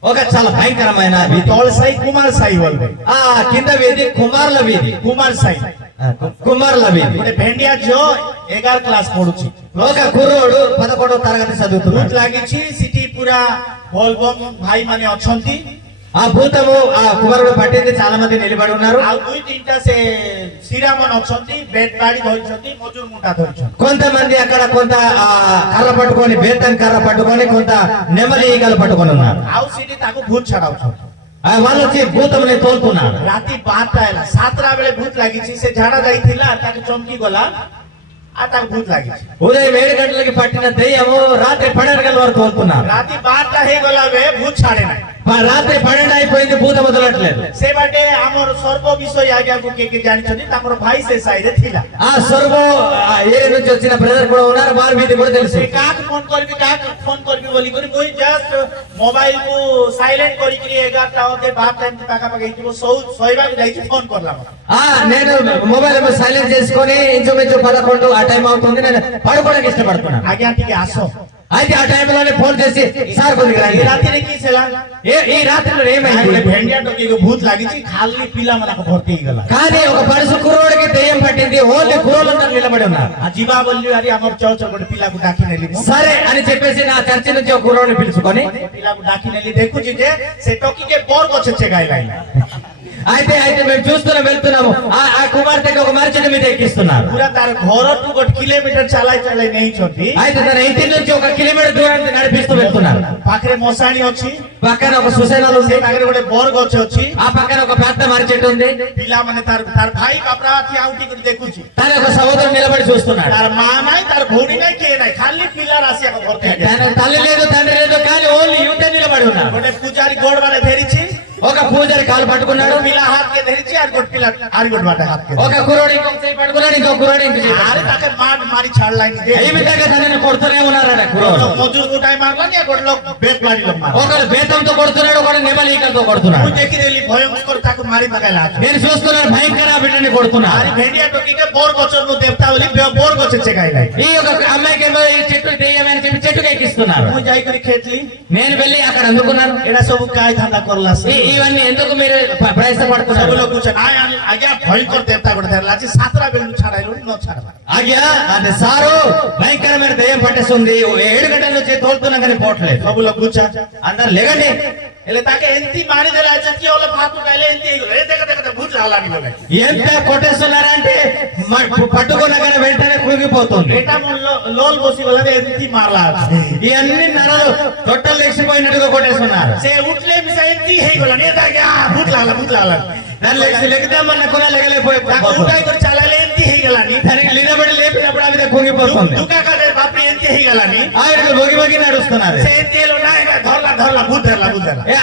ఒక చాలా భయంకరమైన వీధి. तोल साई कुमार साई बोलबे ఆ కింద వీధి కుమార్ల వీధి. कुमार साई కుమార్ల వీధి. गोटे भेंडिया जो 11 क्लास पढुची ఒక కుర్రోడు 11వ తరగతి भूत చదువుతున్నాడు. लागी छी सिटी पूरा बोलबम भाई माने अछंती ఆ భూతము ఆ కుమారుడు పట్టింది. చాలా మంది నిలబడి ఉన్నారు. आ दुई तीनटा से सिरामन अछंती बेड बाड़ी धरिछंती मजूर मुंडा धरिछंती కొంతమంది అక్కడ కొంత కర్ర పట్టుకొని బేతన్ కర్ర పట్టుకొని కొంత నెమలి ఈగలు పట్టుకొని ఉన్నారు. आउ सिटी ताको भूत छडाउछंती వాళ్ళు వచ్చి భూతముని తోలుతున్నారు. राती 12टा हैला 7टा बेले भूत लागी छी से झाड़ा जाईथिला ताके चमकी गला आ ताको भूत लागी छी ఉదయం 7 గంటలకి పట్టిన దెయ్యము రాత్రి 12 గంటల వరకు తోలుతున్నారు. राती 12टा हे गला बे भूत छाड़े ना రాత్రి 12 అయిపోయింది, భూతం వదలట్లేదు. से बाटे हमर सर्व विषय आज्ञा को के जानि छथि ताकर भाई से साइड थिला ఆ సర్వో ఏరియా నుంచి వచ్చిన బ్రదర్ కూడా ఉన్నారు. వారి మీద కూడా తెలుసు. से काक फोन करबी बोली करी कोई जस्ट मोबाइल को साइलेंट करी करी 11टा होते बात टाइम पाका पाका इतो सोइबा जाई फोन करला నేను మొబైల్ ఏమో సైలెంట్ చేసుకొని ఇంచుమించు 11 ఆ టైం అవుతుంది. నేను పడుకోవడానికి ఇష్టపడుతున్నాను. आज्ञा टिके आसो అయితే ఆ టైంలోనే ఫోన్ చేసి సార్ కొద్దిగా రండి. ये राती रे की सेला ఈ రాత్రిలో आइले ఏమైంది? भेंडिया टोकी को भूत लागी छी खाली पीला मना को भर्ती गला కానీ ఒక పరుసు కుర్రోడికి దెయ్యం పట్టింది. ఓన్లీ కుర్రోళ్ళందరూ నిలబడి ఉన్నారు. आ जीवा बोली अरे हमर चौच गोटे पिला को डाकी नेली సరే అని చెప్పేసి నా చర్చి నుంచి ఒక కుర్రోడిని పిలుచుకొని पिला को डाकी नेली देखु जी जे से टोकी के बोर को छचे गाइला అయితే మేము చూస్తున్నాం, వెళ్తున్నాము. ఆ కుమార్తెకి ఒక మర్చెంట్ మీద ఎక్కిస్తున్నారు. पूरा तार घर टू गोटे किलोमीटर चलाई चलाई नहीं छथि అయితే తన ఇంటి నుంచి 1 కిలోమీటర్ దూరాన్ని నడిపిస్తూ వెళ్తున్నారు. पाखरे मसाणी अछि పక్కన ఒక సుసేనాలు ఉంది. से पाखरे गोटे बोर गछ अछि ఆ పక్కన ఒక పెద్ద మర్రి చెట్టు ఉంది. पिला माने तार तार भाई बापरा थी आउटी कर देखु छी తన ఒక సహోదరుడు నిలబడి చూస్తున్నాడు. तार मां नाही तार भौणी नाही के नाही खाली पिला रासिया को घर के తన తల్లి లేదు, తండ్రి లేదు, కానీ ఓన్లీ యువత నిలబడి ఉన్నాడు. गोटे पुजारी गोड़ माने धेरी छी ఒక పూజారి కాలు పట్టుకున్నాడు. पिला हाथ के धेरी छी आर गोट पिला आर गोट बाटे हाथ के ఒక కుర్రోడు ఇంకొక చేయి పట్టుకున్నాడు, ఇంకొక కుర్రోడు ఇంకొక చేయి आरे పట్టుకున్నాడు. ताके मार मारी छाड़ लाइन दे ఈ విధంగా తనని కొడుతూనే ఉన్నాడు ఆ కుర్రోడు. लोग मजूर को टाइम मारला या गोट लोग बेत लाड़ी लोग मार ఒకడు బేతంతో కొడుతున్నాడు, ఒకడు నెమలి ఈకలతో కొడుతున్నాడు. तू देखि देली भयंकर ताको मारी पकाइला నేను చూస్తున్నాను, భయంకర బిడ్డని కొడుతున్నాడు. आरे भेंडिया टोकी के बोर गछर नु देवता बोली बोर गछ चेगाइला ఈ యొక్క అమ్మాయికి ఏమో ఈ చెట్టు దెయ్యమని చెప్పి చెట్టుకి ఎక్కిస్తున్నారు. मु जाई करी खेतली నేను వెళ్ళి అక్కడ అందుకున్నాను. एडा सब काय धंधा करला से ఇవన్నీ ఎందుకు మీరు ప్రయాసపడుతున్నారు? सब लोग पूछे ना आज्ञा भयंकर देवता गोटे धरला छी सातरा बेल नु छाड़ाइलो न छाड़बा ఆగ్యా అది సారు భయంకరమైన దెయ్యం పట్టేస్తుంది. 7 గంటల నుంచి తోలుతున్నా కానీ పోవట్లేదు. सब लोग पूछा అందరు లేగండి. एले ताके एंती मारी देला चकी ओले फातु काले एंती रे देख देख भूत लाला नी बोले ఎంత కొట్టేస్తున్నారంటే పట్టుకున్నాగానే వెంటనే కురిగిపోతుంది. बेटा मन लोल बोसी बोला एंती मारला ఇవన్నీ నరలు తొట్టలు లేచిపోయినట్టుగా కొట్టేస్తున్నారు. से उठले मिसा एंती हे बोला ने ताके भूत लाला దాన్ని లెగుదామన్న కూడా లెగలేకపోయి ताको उठाई कर चालाले एंती हे गेला नी దానికి నిలబడి లేపినప్పుడు ఆవిడ కుంగిపోతుంది. दुका का दे बाप एंती हे गेला नी ఆవిడ బొగి బొగి నడుస్తున్నారు. से एंती लो ना धरला धरला भूत धरला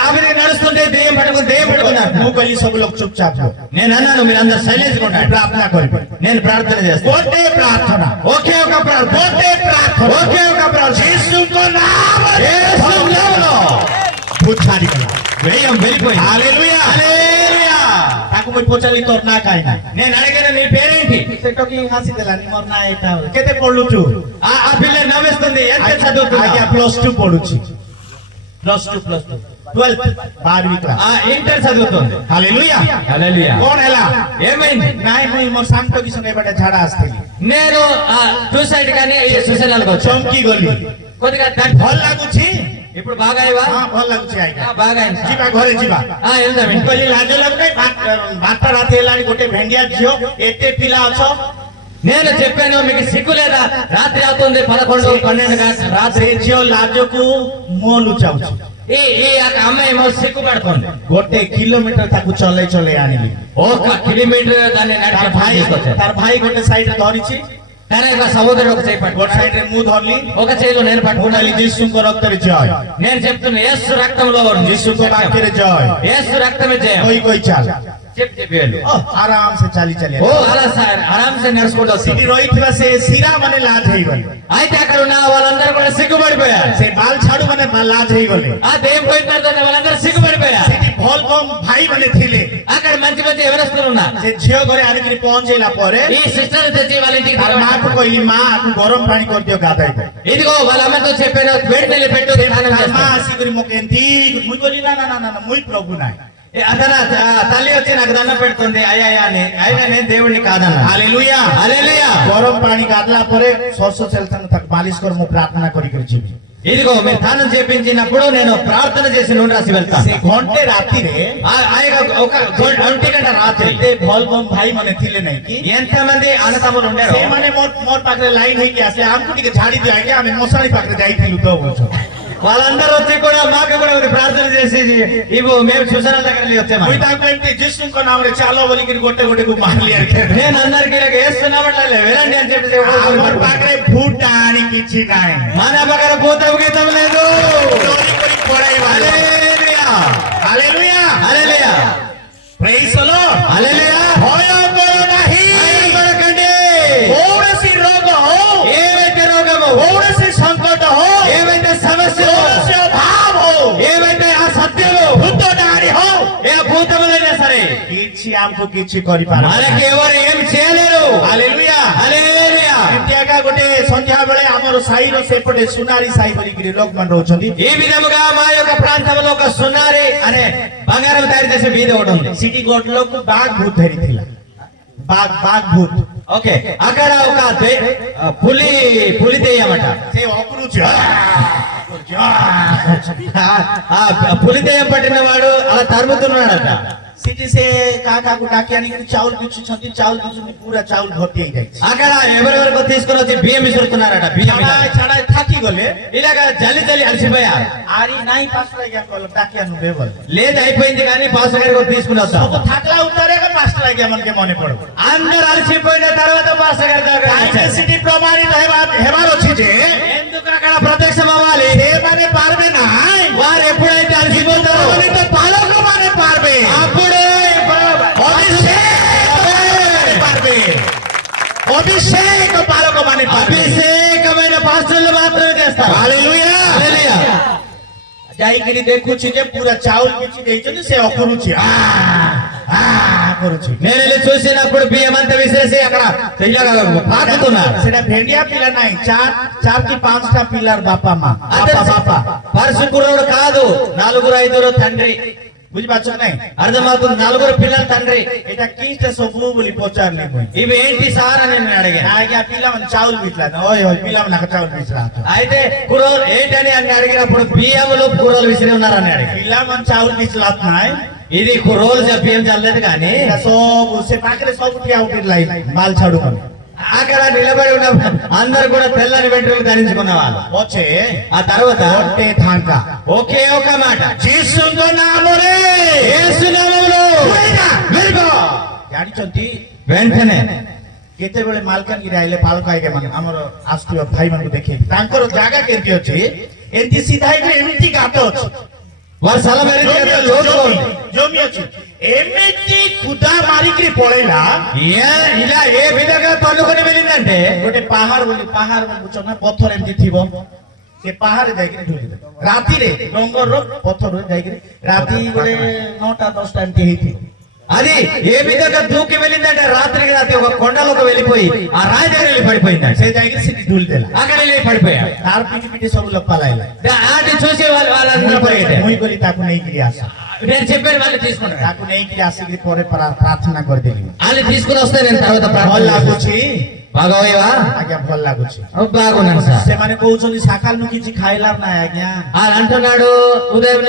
ఆవిడ నడుస్తుంటే దెయ్యం పట్టుకున్నారు. मु कहली सब लोग चुपचाप हो నేను అన్నాను మీరందరూ సైలెన్స్ గా ఉండండి. प्रार्थना करिबे నేను ప్రార్థన చేస్తాను. गोटे प्रार्थना ఒకే ఒక ప్రార్థన, गोटे प्रार्थना ఒకే ఒక ప్రార్థన. यीशु को नाम యేసు నామములో भूत छाड़ी गला దెయ్యం వెళ్ళిపోయింది. Hallelujah hallelujah. ताको कोई पोचली तोर ना काई ना నేను అడిగిన నీ పేరేంటి? सेटो की हंसी देला नी मोर ना एटा केते पढलु छु ఆ పిల్ల నవ్విస్తుంది. ఎంత आज्ञा చదువుతున్నా? +2 पढुछि +2 12th 12वीं క్లాస్ ఇంటర్ చదువుతుంది. Hallelujah hallelujah. कोण ହେଲା ఏమైంది? ନାଇଁ ମୁଇଁ ମୋ ସାଙ୍ଗ କି ସଙ୍ଗେ ଏପଟେ ଝାଡା ଆସିଥିଲି నేను సూసైడ్ కానీ సుసైడ్ వచ్చాను. ଚମକି ଗଲି కొద్దిగా ଭଲ ଲାଗୁଛି ఇప్పుడు బాగా అయ్యవా? ହଁ ଭଲ ଲାଗୁଛି ଆଜ୍ଞା బాగా అయింది. ଯିବା ଘରେ ଯିବା వెళ్దాం ମୁଁ କହିଲି ଲାଜ ଲାଗୁନାହିଁ ବାରଟା ରାତି ହେଲାଣି ଗୋଟେ ଭେଣ୍ଡିଆ ଝିଅ ଏତେ ପିଲା ଅଛ నేను చెప్పాను మీకు సిగ్గు లేదా? రాత్రి అవుతుంది 11, 12 గంటల రాత్రి. ସେ ଝିଅ ଲାଜକୁ ମୁହଁ ଲୁଚାଉଛି ఈ ఈ అమ్మాయి ఏమో సిగ్గుపడుతుంది. ଗୋଟେ କିଲୋମିଟର ତାକୁ ଚଲେଇ ଚଲେଇ ଆଣିଲି 1 కిలోమీటర్ దాన్ని ତାର నడిచి ଭାଇ తీసుకొచ్చారు. ତାର ଭାଇ ଗୋଟେ ସାଇଡରେ ଧରିଛି తన యొక్క సహోదరుడు ఒక చేయి ଗୋଟେ పట్టుకున్నాడు. ସାଇଡରେ ମୁଁ ଧରିଲି ఒక చేయిలో నేను ମୁଁ పట్టుకున్నాను. କହିଲି ଯୀଶୁଙ୍କ ରକ୍ତରେ ଜୟ నేను చెప్తున్నా యేసు రక్తంలో ଯୀଶୁଙ୍କ ବାକ୍ୟରେ ଜୟ యేసు రక్తమే జయం. କହି କହି ଚାଲ చెప్పి వెళ్ళు. ଆରାମ ସେ ଚାଲି ଚାଲି ఓ అలా సార్ ఆరాంసే నడుచుకుంటూ ସେଠି వస్తుంది. ରହିଥିବା ସେ ଶିରା ମାନେ ଲାଜ ହେଇଗଲେ అయితే అక్కడ ఉన్న వాళ్ళందరూ కూడా సిగ్గుపడిపోయారు. ସେ ବାଲ ଛାଡୁ ମାନେ ଲାଜ ହେଇଗଲେ ఆ దేవుని పోయిన తర్వాత వాళ్ళందరూ సిగ్గుపడిపోయారు. ସେଠି ଭଲ କମ ଭାଇ ମାନେ ଥିଲେ అక్కడ మంచి మంచి ఎవరస్తులు ఉన్నారు. ସେ ଝିଅ ଘରେ ଆଣିକିରି ପହଞ୍ଚେଇଲା ପରେ ఈ సిస్టర్ తెచ్చి వాళ్ళ ఇంటికి ତାର ମାକୁ କହିଲି ମା ଆକୁ ଗରମ ପାଣି କରିଦିଅ ଗାଧେଇବ ఇదిగో వాళ్ళ అమ్మతో చెప్పాను వేడి నీళ్ళు పెట్టు స్నానం ତାର ମା చేస్తాను. ଆସିକରି ମୋତେ ଏମିତି ମୁଇଁ କହିଲି ନା ନା ନା ନା ମୁଇଁ ପ୍ରଭୁ ନାହିଁ అతను తల్లి వచ్చి నాకు దండం పెడుతుంది అయ్యా అని. అయినా నేను దేవుడిని కాదన్నా. ହାଲେଲୁୟା హల్లెలూయా. ଗରମ ପାଣି ଗାଧଲା ପରେ ସରସ ସେଲତାନ ତାକୁ ମାଲିଶ କରି ମୁଁ ପ୍ରାର୍ଥନା କରିକରି ଯିବି ఇదిగో మీరు స్నానం చేపించినప్పుడు నేను ప్రార్థన చేసి నూనె రాసి వెళ్తాను. ସେ ଘଣ୍ଟେ ରାତିରେ ఒక 1 గంట రాత్రి ଏତେ ଭଲ ଭଲ ଭାଇ ମାନେ ଥିଲେ ନାହିଁ କି ఎంత మంది అన్నతమ్ములు ఉండారు. ସେମାନେ ମୋର ପାଖରେ ଲାଇନ ହେଇକି ଆସିଲେ ଆମକୁ ଟିକେ ଛାଡି ଦିଅ ଆଜ୍ଞା ଆମେ ମଶାଣି ପାଖରେ ଯାଇଥିଲୁ ତ କହୁଛୁ వాళ్ళందరూ వచ్చి కూడా మాకు కూడా ఒక ప్రార్థన చేసి ఇవ్వు మేము సుసన దగ్గర వచ్చాము. ମୁଇଁ ତାଙ୍କୁ ଏମିତି ଯୀଶୁଙ୍କ ନାମରେ ଚାଲ ବୋଲିକିରି ଗୋଟେ ଗୋଟେକୁ ମାରିଲି నేను అందరికి వేస్తున్నామట్లే వెళ్ళండి అని చెప్పి ଆମର ପାଖରେ ଭୂତ ଆଣି କିଛି ନାହିଁ మన పక్కన భూతం గీతం లేదు. ଚୋରି କରି ପଳାଇବା హల్లెలూయా. ହାଲେଲୁୟା హల్లెలూయా. ପ୍ରେଜ୍ ଦ ଲର୍ଡ హల్లెలూయా. ଭୟ କର ନାହିଁ భయపడకండి. କୌଣସି ରୋଗ ହଉ ఏవైతే రోగము କୌଣସି ସଙ୍କଟ ହଉ ఏవైతే సమస్యలు କୌଣସି ଅଭାବ ହଉ ఏవైతే ఆ సత్యము ଭୂତ ଡାହାଣୀ ହଉ ఏ భూతములైనా సరే କିଛି ଆମକୁ କିଛି କରିପାରେ మనకి ఎవరు ఏం చేయలేరు. ହାଲେଲୁୟା హల్లెలూయా. ଏମିତି ଏକା ଗୋଟେ ସନ୍ଧ୍ୟା ବେଳେ ଆମର ସାହିର ସେପଟେ ସୁନାରୀ ସାହି କରିକିରି ଲୋକମାନେ ରହୁଛନ୍ତି ఈ విధముగా మా యొక్క ప్రాంతంలో ఒక సునారి అనే బంగారం తయారు చేసే వీధి ఒకటి ఉంది. ସେଠି ଗୋଟେ ଲୋକ ବାଘ ଭୂତ ଧରିଥିଲା ବାଘ ଭୂତ ఓకే అక్కడ ఒక పులి దెయ్యమట. ସେ ଅକରୁଛି పులి దెయ్యం పట్టిన వాడు అలా తరుముతున్నాడట. ସେଠି ସେ କାହାକୁ ଡାକି ଆଣିକି ଚାଉଳ ବିଛୁଛନ୍ତି ଚାଉଳ ବିଛୁଛନ୍ତି ପୁରା ଚାଉଳ ଭର୍ତ୍ତି ହେଇଯାଇଛି అక్కడ ఎవరెవరికో తీసుకుని వచ్చి బియ్యం విసురుతున్నారట. బియ్యం ఇలా. ଛାଡା ଥାକି ଗଲେ ఇలాగ జల్లి జల్లి అలసిపోయారు. ଆରି ନାଇଁ ପାସ୍టర్ ଆଜ୍ଞା କହିଲ ଡାକି ଆନୁ ବେ ବୋଲେ లేదు అయిపోయింది కానీ పాస్టర్ గారికి తీసుకుని వస్తాం. ସବୁ ଥାକଲା ଉତ୍ତରେ ପାସ୍టర్ ଆଜ୍ଞା మనకే ମନେ ପଡବ అందరు అలసిపోయిన తర్వాత పాస్టర్ గారి దగ్గర କାହିଁକି వచ్చారు. ସେଠି ପ୍ରମାଣିତ ହେବାର ଅଛି ଯେ ఎందుకు అక్కడ ప్రత్యక్షం అవ్వాలి? ସେମାନେ ପାରବେ ନାହିଁ వారు ఎప్పుడైతే అలసిపోతారో ମାନେ ତ ପାଲକ ମାନେ ପାରବେ అప్పుడే ଅଭିଷେକ ପାଲକ ମାନେ ପାରବେ అభిషేకమైన పాస్టర్లు మాత్రమే చేస్తారు. ହାଲେଲୁୟା హల్లెలూయా. ଯାଇକିରି ଦେଖୁଛି ଯେ ପୁରା ଚାଉଳ କିଛି ଦେଇଛନ୍ତି ସେ ଅକରୁଛି କରୁଛି నేను వెళ్ళి చూసినప్పుడు బియ్యం అంతా విసిరేసి అక్కడ పాకుతున్నారు. ସେଟା ଭେଣ୍ଡିଆ ପିଲା ନାହିଁ ଚାର କି ପାଞ୍ଚଟା ପିଲାର ବାପା ମା ବାପା పరశుకురుడు కాదు, 4-5 తండ్రి. ବୁଝିପାରୁଛ ନାଇଁ అర్థమవుతుంది. 4 పిల్లల తండ్రి. ଏଟା କିଟା ସବୁ ବୋଲି ପଚାରିଲି ମୁଇଁ ఇవి ఏంటి సార్ అని నేను అడిగాను. ଆଜ୍ଞା ପିଲାମାନେ ଚାଉଳ ବିକିଲା ଓଏ ଓଏ ପିଲାମାନେ ଚାଉଳ ବିକିଲା అయితే కూరలు ఏంటని అని అడిగినప్పుడు బియ్యములు కూరలు విసిరి ఉన్నారని అడిగాను. ପିଲାମାନେ ଚାଉଳ ବିକିଲା ନାହିଁ ఇది రోజు బియ్యం చల్లలేదు కానీ ଏଟା ସବୁ ସେ ପାଖରେ ସବୁ ଠିଆ ଉଠିଲା ମାଲ ଛାଡୁ అక్కడ నిలబడి ఉన్న అందరు కూడా తెల్లని వెంట్రుకలు ధరించుకున్న వాళ్ళు. ପଛେ ఆ తర్వాత ଗୋଟେ ଥାଙ୍କା ఒకే ఒక మాట, ଯୀଶୁଙ୍କ ନାମରେ యేసు నామములో వెళ్ళిపో. ଜାଣିଛନ୍ତି వెంటనే କେତେବେଳେ ମାଲକାନଗିରି ଆଇଲେ ପାଲକ ଆଇକେ ମାନେ ଆମର ଆସୁଥିବା ଭାଇ ମାନଙ୍କୁ ଦେଖେଇବି ତାଙ୍କର ଜାଗା କେମିତି ଅଛି ଏମିତି ସିଧା ହେଇକି ଏମିତି ଗାତ ଅଛି వారి స్థలం ଜମି ଅଛି ଏମିତି କୁଦା ମାରିକିରି ପଳେଇଲା ఇలా ఏ విధంగా తన్నుకొని వెళ్ళిందంటే ଗୋଟେ ପାହାଡ ବୋଲି ବୁଝୁଛ ନା ପଥର ଏମିତି ଥିବ ସେ ପାହାଡରେ ଯାଇକିରି ଢୁଳିଲେ ରାତିରେ ଡଙ୍ଗରର ପଥରରେ ଯାଇକିରି ରାତି ଗୋଟେ 9ଟା 10ଟା ଏମିତି ହେଇଥିବ అది ఏ విధంగా దూకి వెళ్ళిందంటే రాత్రికి రాత్రి ఒక కొండలోకి వెళ్ళిపోయి ఆ రాయి దగ్గర వెళ్ళి పడిపోయిందండి. ସେ ଯାଇକି ସେଠି ଧୁଳି ଦେଲା అక్కడ వెళ్ళి పడిపోయాడు. ତାର ପିଠି ପିଠି ସବୁ ଲୋପା ଲାଗିଲା అది చూసి వాళ్ళందరూ పరిగెత్తారు. ମୁଇଁ କହିଲି ତାକୁ ନେଇକିରି ଆସ నేను చెప్పాను వాళ్ళు తీసుకున్నారు. ତାକୁ ନେଇକିରି ଆସିକିରି ପରେ ପ୍ରାର୍ଥନା କରିଦେଲି వాళ్ళు తీసుకుని వస్తే నేను తర్వాత ଭଲ ప్రార్థన ଲାଗୁଛି బాగోయవా ଆଜ୍ଞା ଭଲ ଲାଗୁଛି బాగున్నాను సార్. ସେମାନେ କହୁଛନ୍ତି ସକାଳୁ କିଛି ଖାଇଲାର ନାହିଁ ଆଜ୍ଞା వాళ్ళు అంటున్నాడు ఉదయం